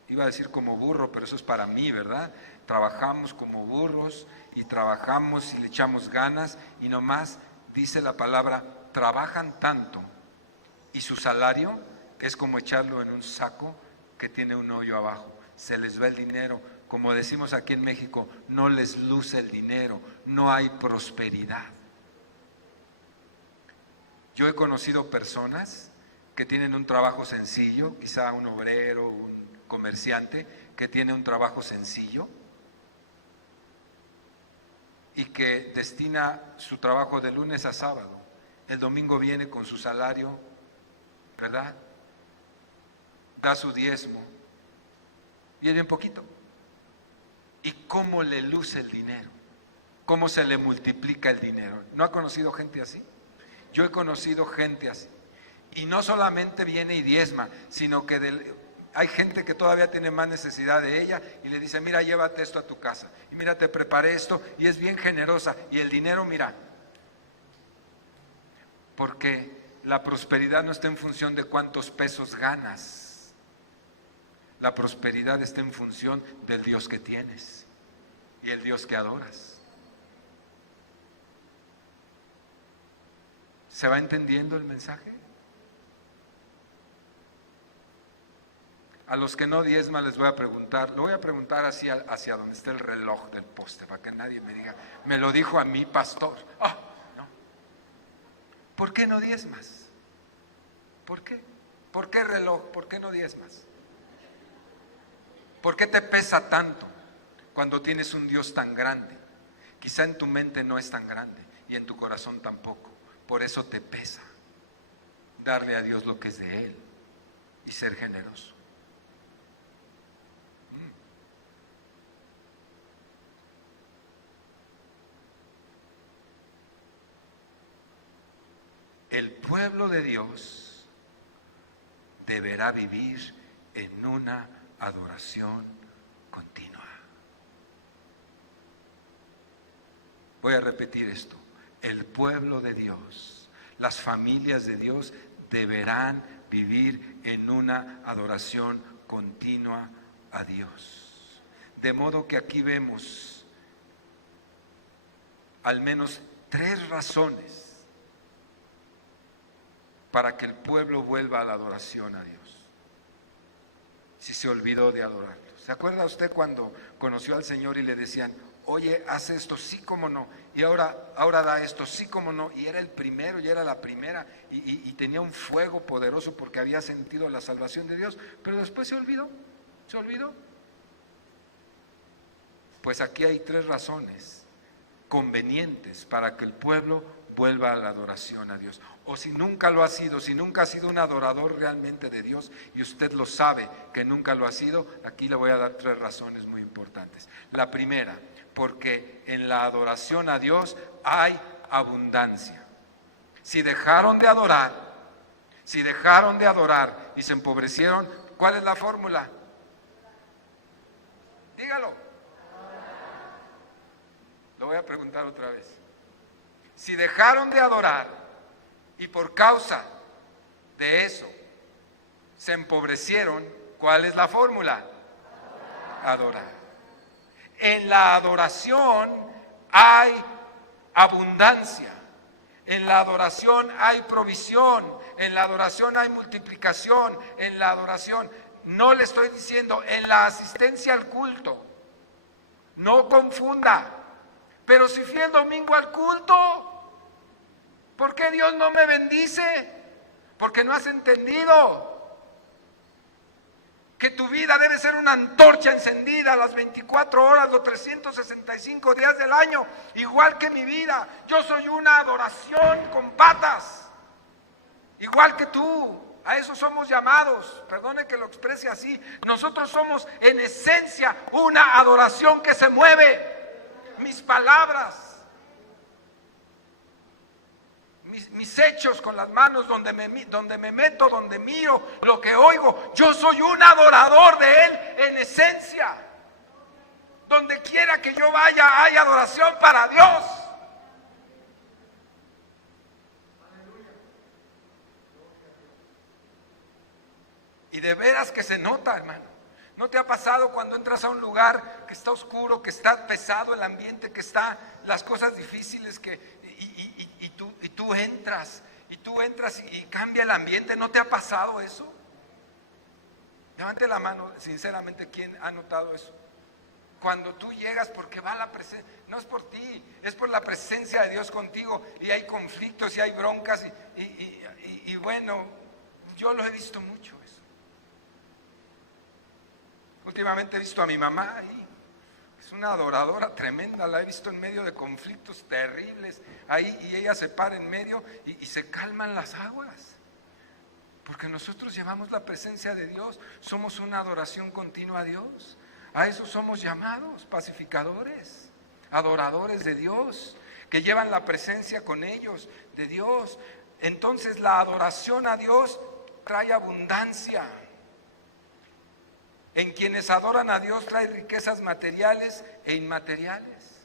iba a decir como burro, pero eso es para mí, ¿verdad? Trabajamos como burros y trabajamos y le echamos ganas y nomás dice la palabra, trabajan tanto y su salario es como echarlo en un saco que tiene un hoyo abajo. Se les va el dinero, como decimos aquí en México, no les luce el dinero, no hay prosperidad. Yo he conocido personas que tienen un trabajo sencillo, quizá un obrero, un comerciante, que tiene un trabajo sencillo y que destina su trabajo de lunes a sábado. El domingo viene con su salario, ¿verdad? Da su diezmo y es bien poquito. ¿Y cómo le luce el dinero? ¿Cómo se le multiplica el dinero? ¿No ha conocido gente así? Yo he conocido gente así. Y no solamente viene y diezma, sino que hay gente que todavía tiene más necesidad de ella y le dice, mira, llévate esto a tu casa. Y mira, te preparé esto, y es bien generosa. Y el dinero, mira, porque la prosperidad no está en función de cuántos pesos ganas. La prosperidad está en función del Dios que tienes y el Dios que adoras. ¿Se va entendiendo el mensaje? A los que no diezman les voy a preguntar, lo voy a preguntar hacia donde está el reloj del poste, para que nadie me diga, me lo dijo a mí, pastor. No. ¿Por qué no diezmas? ¿Por qué? ¿Por qué reloj? ¿Por qué no diezmas? ¿Por qué te pesa tanto cuando tienes un Dios tan grande? Quizá en tu mente no es tan grande y en tu corazón tampoco. Por eso te pesa darle a Dios lo que es de Él y ser generoso. El pueblo de Dios deberá vivir en una adoración continua. Voy a repetir esto. El pueblo de Dios, las familias de Dios deberán vivir en una adoración continua a Dios. De modo que aquí vemos al menos 3 razones para que el pueblo vuelva a la adoración a Dios, si se olvidó de adorarlo. ¿Se acuerda usted cuando conoció al Señor y le decían, oye, haz esto, sí como no, y ahora da esto, sí como no, y era el primero, y era la primera, y tenía un fuego poderoso porque había sentido la salvación de Dios, pero después se olvidó? Pues aquí hay 3 razones convenientes para que el pueblo vuelva a la adoración a Dios. O si nunca lo ha sido, si nunca ha sido un adorador realmente de Dios y usted lo sabe que nunca lo ha sido, aquí le voy a dar 3 razones muy importantes. La primera, porque en la adoración a Dios hay abundancia. Si dejaron de adorar y se empobrecieron, ¿cuál es la fórmula? Dígalo. Lo voy a preguntar otra vez. Si dejaron de adorar y por causa de eso se empobrecieron, ¿cuál es la fórmula? Adorar. En la adoración hay abundancia, en la adoración hay provisión, en la adoración hay multiplicación, en la adoración, no le estoy diciendo en la asistencia al culto, no confunda, pero si fui el domingo al culto, ¿por qué Dios no me bendice? Porque no has entendido que tu vida debe ser una antorcha encendida las 24 horas, los 365 días del año, igual que mi vida. Yo soy una adoración con patas, igual que tú. A eso somos llamados, perdone que lo exprese así. Nosotros somos en esencia una adoración que se mueve. Mis palabras, mis hechos con las manos, donde me meto, donde miro, lo que oigo, yo soy un adorador de Él en esencia. Donde quiera que yo vaya hay adoración para Dios. Y de veras que se nota, hermano. ¿No te ha pasado cuando entras a un lugar que está oscuro, que está pesado el ambiente, que está las cosas difíciles, y tú entras y cambia el ambiente? ¿No te ha pasado eso? Levante la mano, sinceramente, ¿quién ha notado eso? Cuando tú llegas, porque va la presencia, no es por ti, es por la presencia de Dios contigo, y hay conflictos y hay broncas, y bueno, yo lo he visto mucho eso. Últimamente he visto a mi mamá y es una adoradora tremenda, la he visto en medio de conflictos terribles ahí, y ella se para en medio y se calman las aguas, porque nosotros llevamos la presencia de Dios, somos una adoración continua a Dios. A eso somos llamados, pacificadores, adoradores de Dios, que llevan la presencia con ellos de Dios. Entonces la adoración a Dios trae abundancia. En quienes adoran a Dios trae riquezas materiales e inmateriales.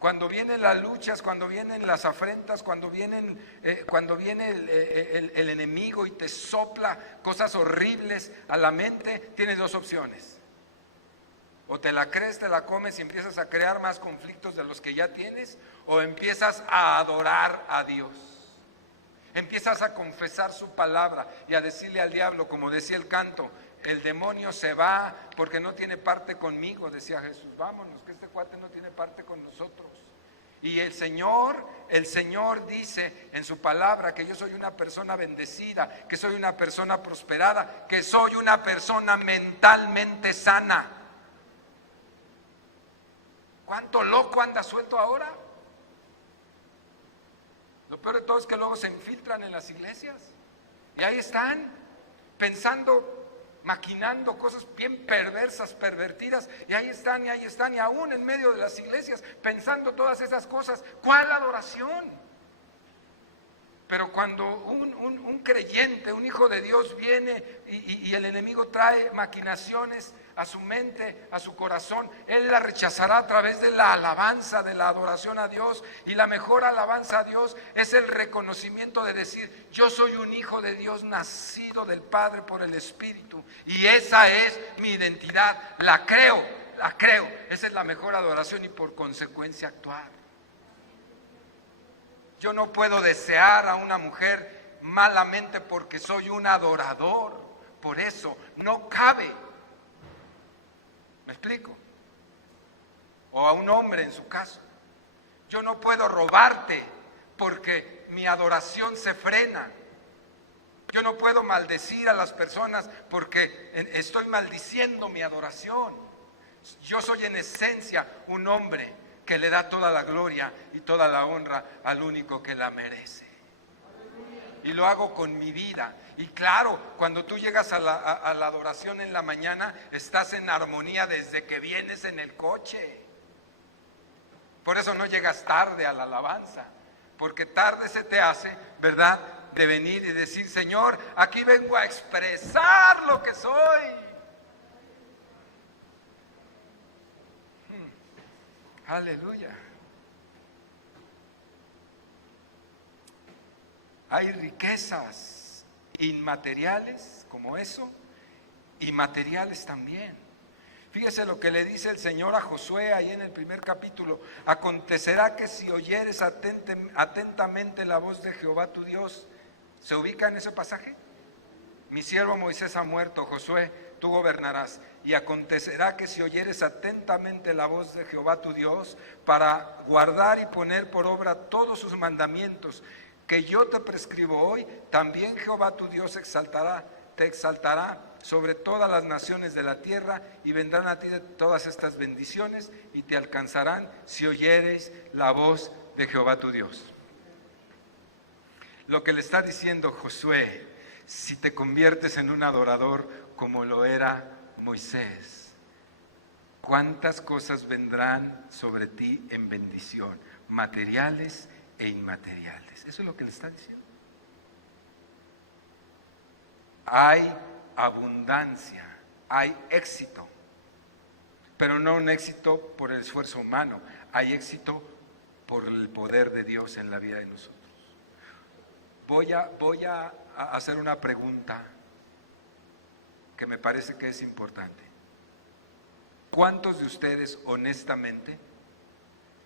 Cuando vienen las luchas, cuando vienen las afrentas, cuando viene el enemigo y te sopla cosas horribles a la mente, tienes 2 opciones. O te la crees, te la comes y empiezas a crear más conflictos de los que ya tienes, o empiezas a adorar a Dios. Empiezas a confesar su palabra y a decirle al diablo, como decía el canto, el demonio se va porque no tiene parte conmigo, decía Jesús, vámonos, que este cuate no tiene parte con nosotros. Y el Señor dice en su palabra que yo soy una persona bendecida, que soy una persona prosperada, que soy una persona mentalmente sana. ¿Cuánto loco anda suelto ahora? Lo peor de todo es que luego se infiltran en las iglesias y ahí están pensando, maquinando cosas bien perversas, pervertidas, y ahí están, y aún en medio de las iglesias pensando todas esas cosas. ¿Cuál adoración? Pero cuando un creyente, un hijo de Dios viene y el enemigo trae maquinaciones a su mente, a su corazón, él la rechazará a través de la alabanza, de la adoración a Dios. Y la mejor alabanza a Dios es el reconocimiento de decir: yo soy un hijo de Dios, nacido del Padre por el Espíritu, y esa es mi identidad, la creo, esa es la mejor adoración, y por consecuencia actuar. Yo no puedo desear a una mujer malamente porque soy un adorador. Por eso no cabe. ¿Me explico? O a un hombre en su caso. Yo no puedo robarte porque mi adoración se frena. Yo no puedo maldecir a las personas porque estoy maldiciendo mi adoración. Yo soy en esencia un hombre que le da toda la gloria y toda la honra al único que la merece. Y lo hago con mi vida. Y claro, cuando tú llegas a la adoración en la mañana, estás en armonía desde que vienes en el coche. Por eso no llegas tarde a la alabanza, porque tarde se te hace, ¿verdad?, de venir y decir: Señor, aquí vengo a expresar lo que soy. Aleluya. Hay riquezas inmateriales como eso, y materiales también. Fíjese lo que le dice el Señor a Josué ahí en el primer capítulo: acontecerá que si oyeres atentamente la voz de Jehová tu Dios. ¿Se ubica en ese pasaje? Mi siervo Moisés ha muerto, Josué, tú gobernarás. Y acontecerá que si oyeres atentamente la voz de Jehová tu Dios, para guardar y poner por obra todos sus mandamientos que yo te prescribo hoy, también Jehová tu Dios te exaltará sobre todas las naciones de la tierra, y vendrán a ti todas estas bendiciones y te alcanzarán si oyeres la voz de Jehová tu Dios. Lo que le está diciendo Josué: si te conviertes en un adorador como lo era Moisés, ¿cuántas cosas vendrán sobre ti en bendición, materiales e inmateriales? Eso es lo que le está diciendo. Hay abundancia, hay éxito, pero no un éxito por el esfuerzo humano, hay éxito por el poder de Dios en la vida de nosotros. Voy a hacer una pregunta que me parece que es importante. ¿Cuántos de ustedes honestamente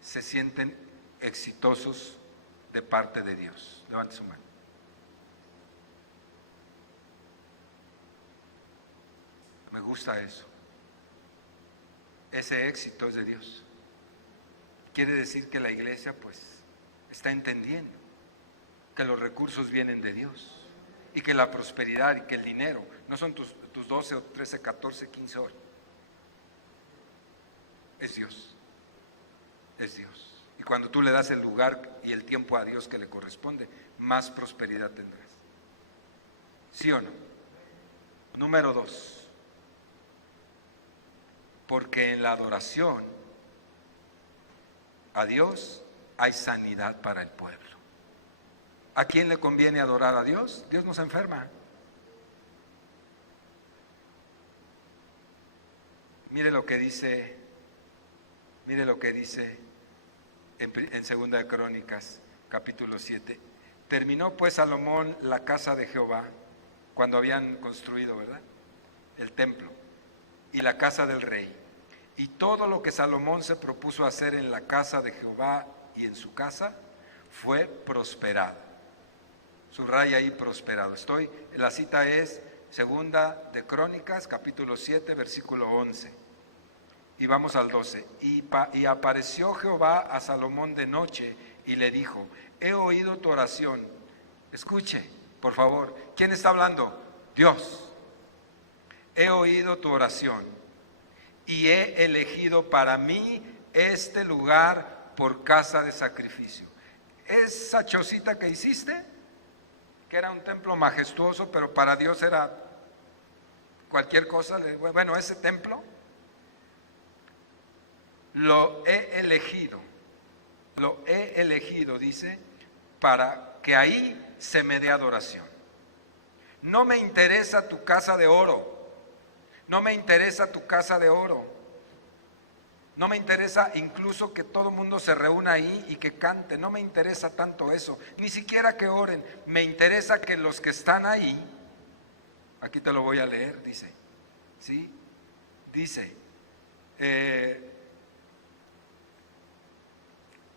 se sienten exitosos de parte de Dios? Levante su mano. Me gusta eso. Ese éxito es de Dios. Quiere decir que la iglesia pues está entendiendo que los recursos vienen de Dios, y que la prosperidad y que el dinero no son tus 12 o 13, 14, 15 horas. Es Dios. Es Dios. Y cuando tú le das el lugar y el tiempo a Dios que le corresponde, más prosperidad tendrás. ¿Sí o no? Número 2. Porque en la adoración a Dios hay sanidad para el pueblo. ¿A quién le conviene adorar a Dios? Dios nos enferma. Mire lo que dice en Segunda de Crónicas, capítulo 7. Terminó pues Salomón la casa de Jehová, cuando habían construido, ¿verdad?, el templo, y la casa del rey. Y todo lo que Salomón se propuso hacer en la casa de Jehová y en su casa fue prosperado. Subraya ahí prosperado. La cita es Segunda de Crónicas, capítulo 7, versículo 11. Y vamos al 12. Y apareció Jehová a Salomón de noche y le dijo: he oído tu oración. Escuche, por favor. ¿Quién está hablando? Dios. He oído tu oración y he elegido para mí este lugar por casa de sacrificio. Esa chocita que hiciste, que era un templo majestuoso, pero para Dios era cualquier cosa. Bueno, ese templo lo he elegido, dice, para que ahí se me dé adoración. No me interesa tu casa de oro. No me interesa tu casa de oro. No me interesa incluso que todo el mundo se reúna ahí y que cante. No me interesa tanto eso. Ni siquiera que oren. Me interesa que los que están ahí, aquí te lo voy a leer, dice. ¿Sí? Dice, he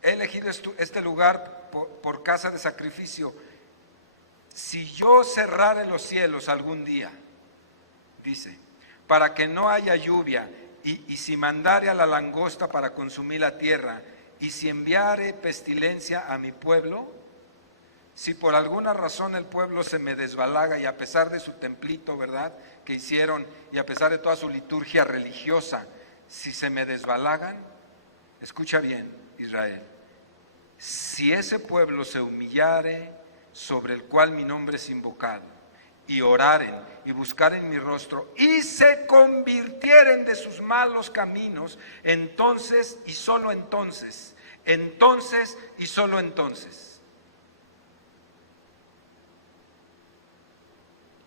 elegido este lugar por casa de sacrificio. Si yo cerrare los cielos algún día, dice, para que no haya lluvia, y si mandare a la langosta para consumir la tierra, y si enviare pestilencia a mi pueblo, si por alguna razón el pueblo se me desbalaga y a pesar de su templito, ¿verdad?, que hicieron, y a pesar de toda su liturgia religiosa, si se me desbalagan, escucha bien, Israel, si ese pueblo se humillare sobre el cual mi nombre es invocado, y oraren y buscaren mi rostro y se convirtieren de sus malos caminos, entonces y solo entonces, entonces y solo entonces,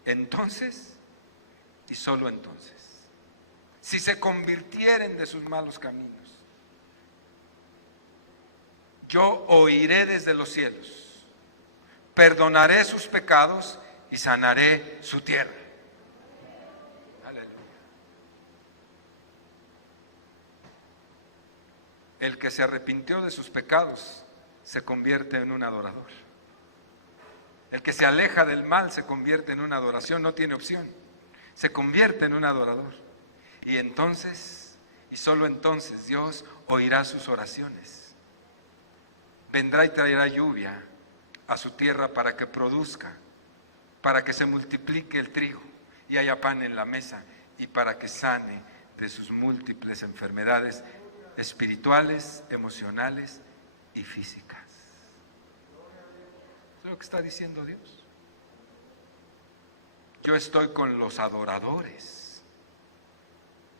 entonces y solo entonces, si se convirtieren de sus malos caminos, yo oiré desde los cielos, perdonaré sus pecados y sanaré su tierra. Aleluya. El que se arrepintió de sus pecados se convierte en un adorador. El que se aleja del mal se convierte en una adoración, no tiene opción. Se convierte en un adorador. Y entonces, y solo entonces, Dios oirá sus oraciones. Vendrá y traerá lluvia a su tierra para que produzca, para que se multiplique el trigo y haya pan en la mesa, y para que sane de sus múltiples enfermedades espirituales, emocionales y físicas. ¿Es lo que está diciendo Dios? Yo estoy con los adoradores.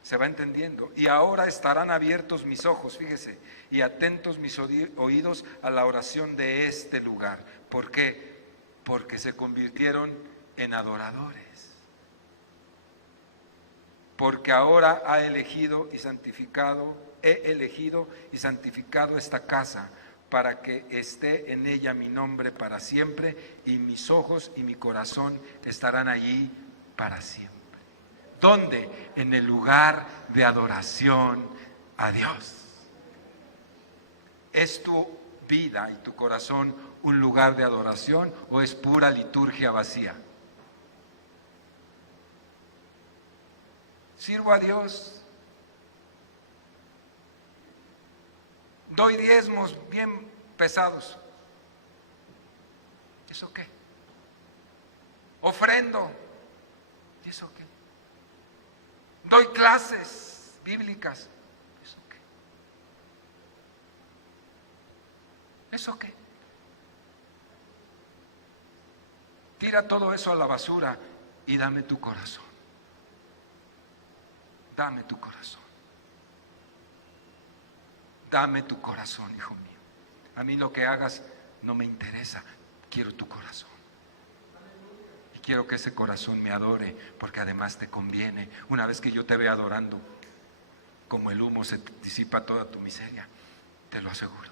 ¿Se va entendiendo? Y ahora estarán abiertos mis ojos, fíjese, y atentos mis oídos a la oración de este lugar. ¿Por qué? Porque se convirtieron en adoradores. Porque ahora he elegido y santificado esta casa para que esté en ella mi nombre para siempre, y mis ojos y mi corazón estarán allí para siempre. ¿Dónde? En el lugar de adoración a Dios. ¿Es tu vida y tu corazón un lugar de adoración o es pura liturgia vacía? Sirvo a Dios, doy diezmos bien pesados. ¿Eso qué? Ofrendo. ¿Eso qué? Doy clases bíblicas. ¿Eso qué? ¿Eso qué? Tira todo eso a la basura y dame tu corazón. Dame tu corazón. Dame tu corazón, hijo mío. A mí lo que hagas no me interesa. Quiero tu corazón. Y quiero que ese corazón me adore, porque además te conviene. Una vez que yo te vea adorando, como el humo se disipa toda tu miseria, te lo aseguro.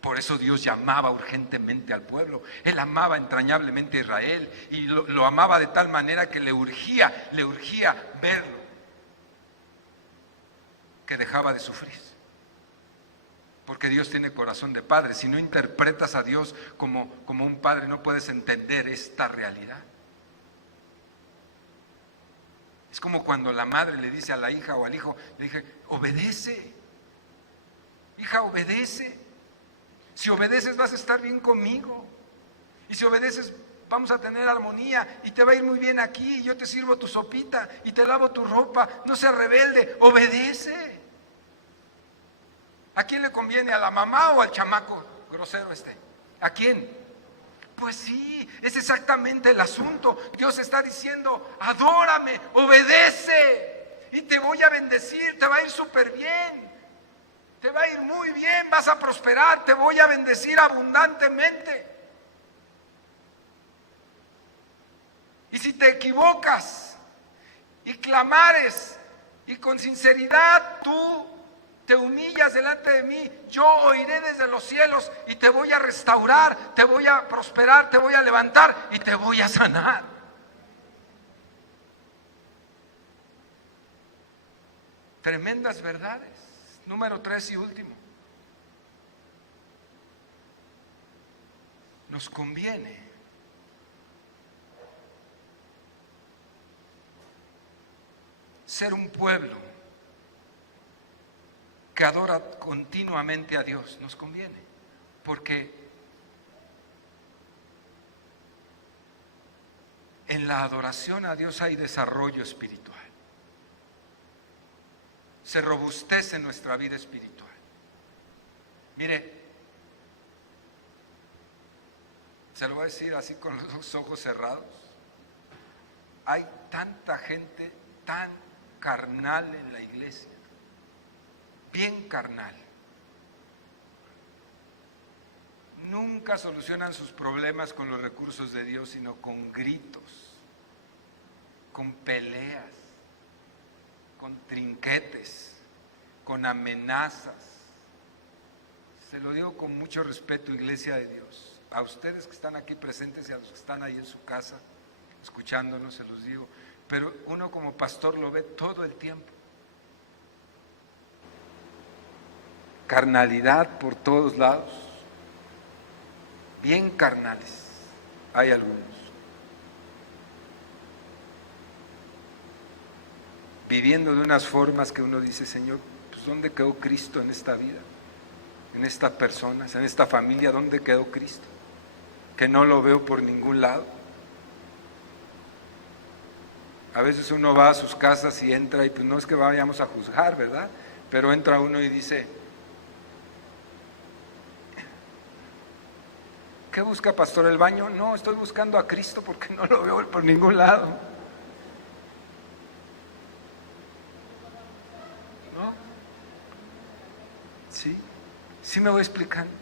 Por eso Dios llamaba urgentemente al pueblo. Él amaba entrañablemente a Israel y lo amaba de tal manera que le urgía verlo, que dejaba de sufrir. Porque Dios tiene corazón de padre. Si no interpretas a Dios como un padre, no puedes entender esta realidad. Es como cuando la madre le dice a la hija o al hijo, le dije, obedece. Hija, obedece. Si obedeces vas a estar bien conmigo. Y si obedeces vamos a tener armonía y te va a ir muy bien aquí. Yo te sirvo tu sopita y te lavo tu ropa. No seas rebelde, obedece. ¿A quién le conviene? ¿A la mamá o al chamaco grosero este? ¿A quién? Pues sí, es exactamente el asunto. Dios está diciendo, adórame, obedece y te voy a bendecir, te va a ir súper bien. Te va a ir muy bien, vas a prosperar, te voy a bendecir abundantemente. te equivocas y clamares y con sinceridad tú te humillas delante de mí, yo oiré desde los cielos y te voy a restaurar, te voy a prosperar, te voy a levantar y te voy a sanar. Tremendas verdades. Número 3 y último. Nos conviene ser un pueblo que adora continuamente a Dios. Nos conviene, porque en la adoración a Dios hay desarrollo espiritual. Se robustece nuestra vida espiritual. Mire, se lo voy a decir así con los dos ojos cerrados. Hay tanta gente tan carnal en la iglesia, bien carnal. Nunca solucionan sus problemas con los recursos de Dios, sino con gritos, con peleas, con trinquetes, con amenazas. Se lo digo con mucho respeto, iglesia de Dios. A ustedes que están aquí presentes y a los que están ahí en su casa escuchándonos, se los digo. Pero uno como pastor lo ve todo el tiempo. Carnalidad por todos lados. Bien carnales. Hay algunos. Viviendo de unas formas que uno dice, Señor, pues ¿dónde quedó Cristo en esta vida? En estas personas, en esta familia, ¿dónde quedó Cristo? Que no lo veo por ningún lado. A veces uno va a sus casas y entra y pues no es que vayamos a juzgar, ¿verdad? Pero entra uno y dice, ¿qué busca, pastor, el baño? No, estoy buscando a Cristo porque no lo veo por ningún lado. ¿No? ¿Sí? ¿Sí me voy explicando?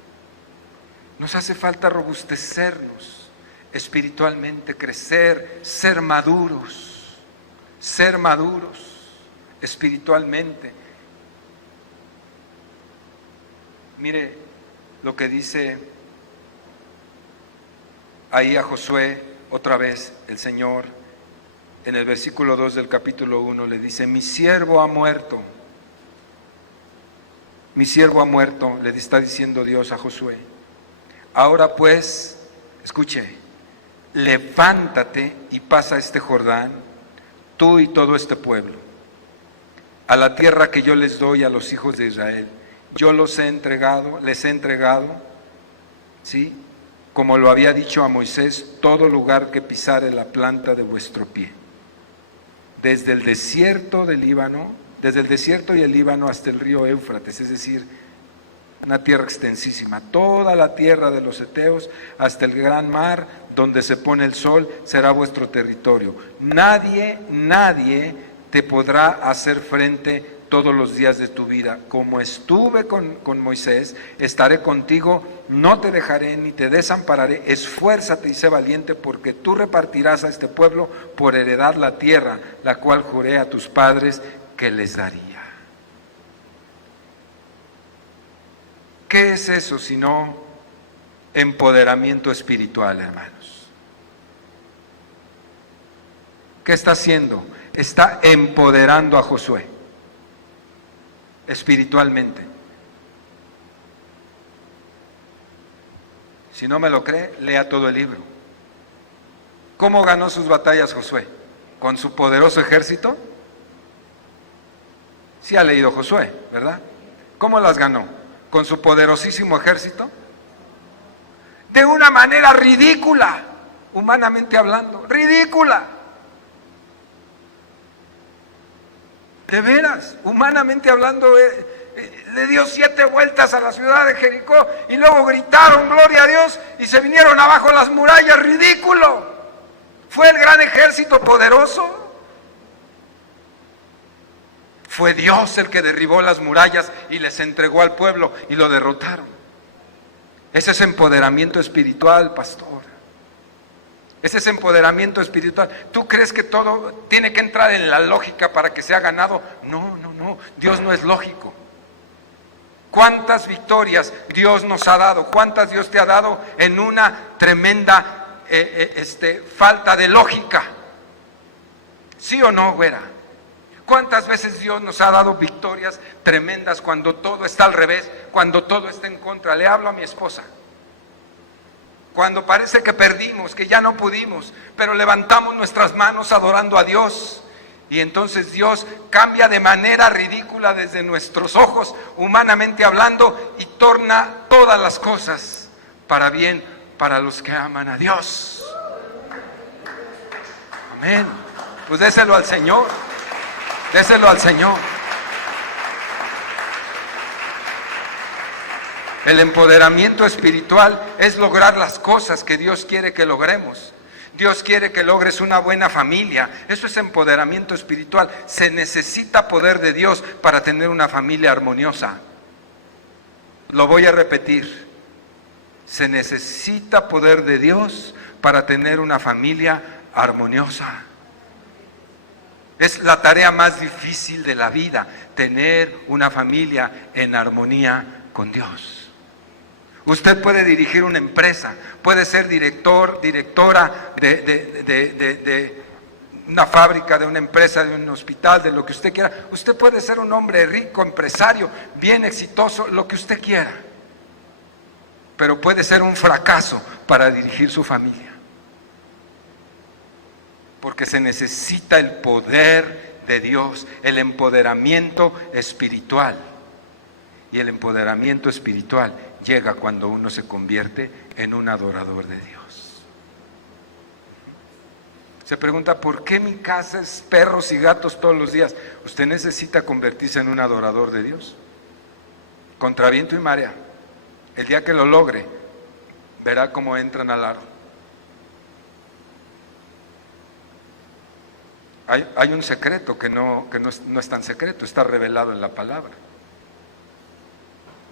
Nos hace falta robustecernos espiritualmente, crecer, ser maduros espiritualmente. Mire lo que dice ahí a Josué, otra vez el Señor, en el versículo 2 del capítulo 1, le dice, mi siervo ha muerto, le está diciendo Dios a Josué. Ahora pues, escuche, levántate y pasa este Jordán, tú y todo este pueblo, a la tierra que yo les doy a los hijos de Israel. Yo les he entregado, ¿sí? Como lo había dicho a Moisés, todo lugar que pisare la planta de vuestro pie, desde el desierto del Líbano, desde el desierto y el Líbano hasta el río Éufrates, es decir, una tierra extensísima, toda la tierra de los heteos hasta el gran mar donde se pone el sol será vuestro territorio. Nadie te podrá hacer frente todos los días de tu vida. Como estuve con Moisés, estaré contigo, no te dejaré ni te desampararé. Esfuérzate y sé valiente, porque tú repartirás a este pueblo por heredad la tierra, la cual juré a tus padres que les daría. ¿Qué es eso sino empoderamiento espiritual, hermanos? ¿Qué está haciendo? Está empoderando a Josué espiritualmente. Si no me lo cree, lea todo el libro. ¿Cómo ganó sus batallas Josué? ¿Con su poderoso ejército? Sí ha leído Josué, ¿verdad? ¿Cómo las ganó? ¿Con su poderosísimo ejército? De una manera ridícula, humanamente hablando, ridícula. De veras, humanamente hablando, le dio 7 vueltas a la ciudad de Jericó y luego gritaron gloria a Dios y se vinieron abajo las murallas. Ridículo. ¿Fue el gran ejército poderoso? Fue Dios el que derribó las murallas y les entregó al pueblo y lo derrotaron. Ese es empoderamiento espiritual, pastor. Ese es empoderamiento espiritual. ¿Tú crees que todo tiene que entrar en la lógica para que sea ganado? No, no, no. Dios no es lógico. ¿Cuántas victorias Dios nos ha dado? ¿Cuántas Dios te ha dado en una tremenda falta de lógica? ¿Sí o no, güera? ¿Cuántas veces Dios nos ha dado victorias tremendas cuando todo está al revés, cuando todo está en contra? Le hablo a mi esposa. Cuando parece que perdimos, que ya no pudimos, pero levantamos nuestras manos adorando a Dios. Y entonces Dios cambia de manera ridícula desde nuestros ojos, humanamente hablando, y torna todas las cosas para bien para los que aman a Dios. Amén. Pues déselo al Señor. Déselo al Señor. El empoderamiento espiritual es lograr las cosas que Dios quiere que logremos. Dios quiere que logres una buena familia. Eso es empoderamiento espiritual. Se necesita poder de Dios para tener una familia armoniosa. Lo voy a repetir. Se necesita poder de Dios para tener una familia armoniosa. Es la tarea más difícil de la vida, tener una familia en armonía con Dios. Usted puede dirigir una empresa, puede ser director, directora de una fábrica, de una empresa, de un hospital, de lo que usted quiera. Usted puede ser un hombre rico, empresario, bien exitoso, lo que usted quiera. Pero puede ser un fracaso para dirigir su familia. Porque se necesita el poder de Dios, el empoderamiento espiritual. Y el empoderamiento espiritual llega cuando uno se convierte en un adorador de Dios. Se pregunta, ¿por qué mi casa es perros y gatos todos los días? Usted necesita convertirse en un adorador de Dios. Contra viento y marea. El día que lo logre, verá cómo entran al aro. Hay un secreto que no es tan secreto, está revelado en la palabra.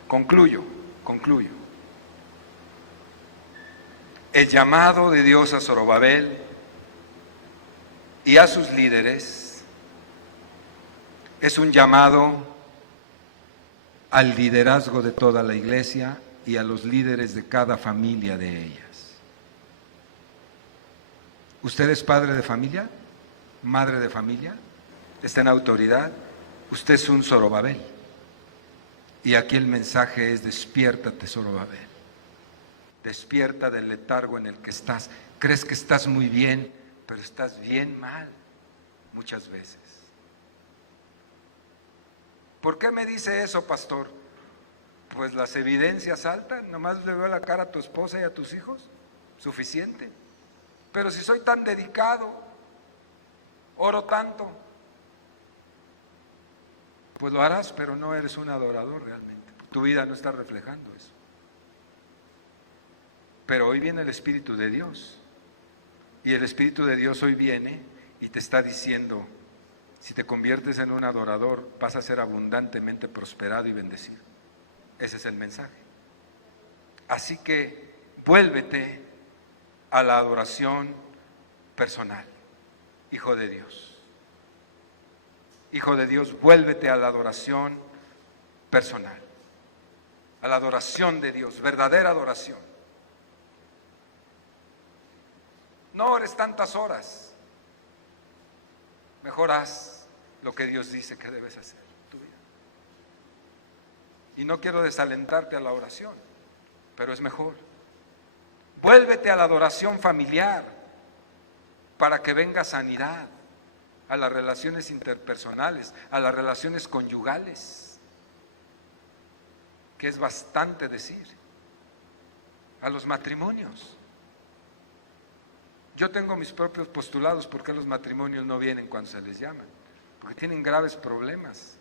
Concluyo. El llamado de Dios a Zorobabel y a sus líderes es un llamado al liderazgo de toda la iglesia y a los líderes de cada familia de ellas. ¿Usted es padre de familia? ¿Madre de familia? ¿Está en autoridad? Usted es un Zorobabel. Y aquí el mensaje es: despiértate, Zorobabel. Despierta del letargo en el que estás. Crees que estás muy bien, pero estás bien mal muchas veces. ¿Por qué me dice eso, pastor? Pues las evidencias saltan. Nomás le veo la cara a tu esposa y a tus hijos. Suficiente. Pero si soy tan dedicado, oro tanto, pues lo harás, pero no eres un adorador realmente. Tu vida no está reflejando eso. Pero hoy viene el Espíritu de Dios. Y el Espíritu de Dios hoy viene y te está diciendo: si te conviertes en un adorador, vas a ser abundantemente prosperado y bendecido. Ese es el mensaje. Así que vuélvete a la adoración personal, hijo de Dios. Hijo de Dios, vuélvete a la adoración personal, a la adoración de Dios, verdadera adoración. No ores tantas horas, mejor haz lo que Dios dice que debes hacer en tu vida. Y no quiero desalentarte a la oración, pero es mejor. Vuélvete a la adoración familiar para que venga sanidad a las relaciones interpersonales, a las relaciones conyugales, que es bastante decir, a los matrimonios. Yo tengo mis propios postulados por qué los matrimonios no vienen cuando se les llama, porque tienen graves problemas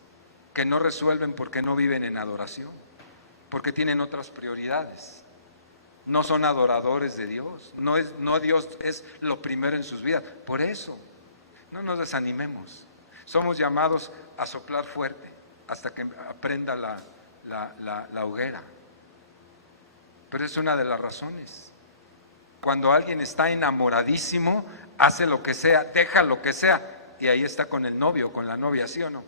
que no resuelven porque no viven en adoración, porque tienen otras prioridades. No son adoradores de Dios, no Dios es lo primero en sus vidas. Por eso, no nos desanimemos. Somos llamados a soplar fuerte hasta que aprenda la hoguera. Pero es una de las razones. Cuando alguien está enamoradísimo, hace lo que sea, deja lo que sea, y ahí está con el novio, con la novia, ¿sí o no?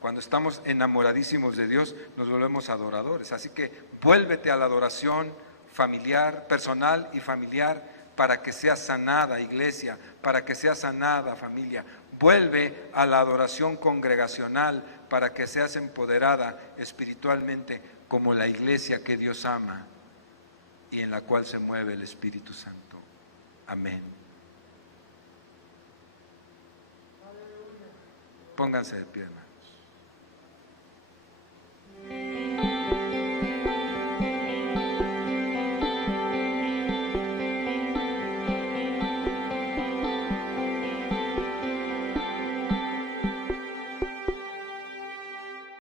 Cuando estamos enamoradísimos de Dios, nos volvemos adoradores. Así que vuélvete a la adoración familiar, personal y familiar, para que sea sanada, iglesia, para que sea sanada, familia. Vuelve a la adoración congregacional para que seas empoderada espiritualmente como la iglesia que Dios ama y en la cual se mueve el Espíritu Santo. Amén. Pónganse de pie, hermano.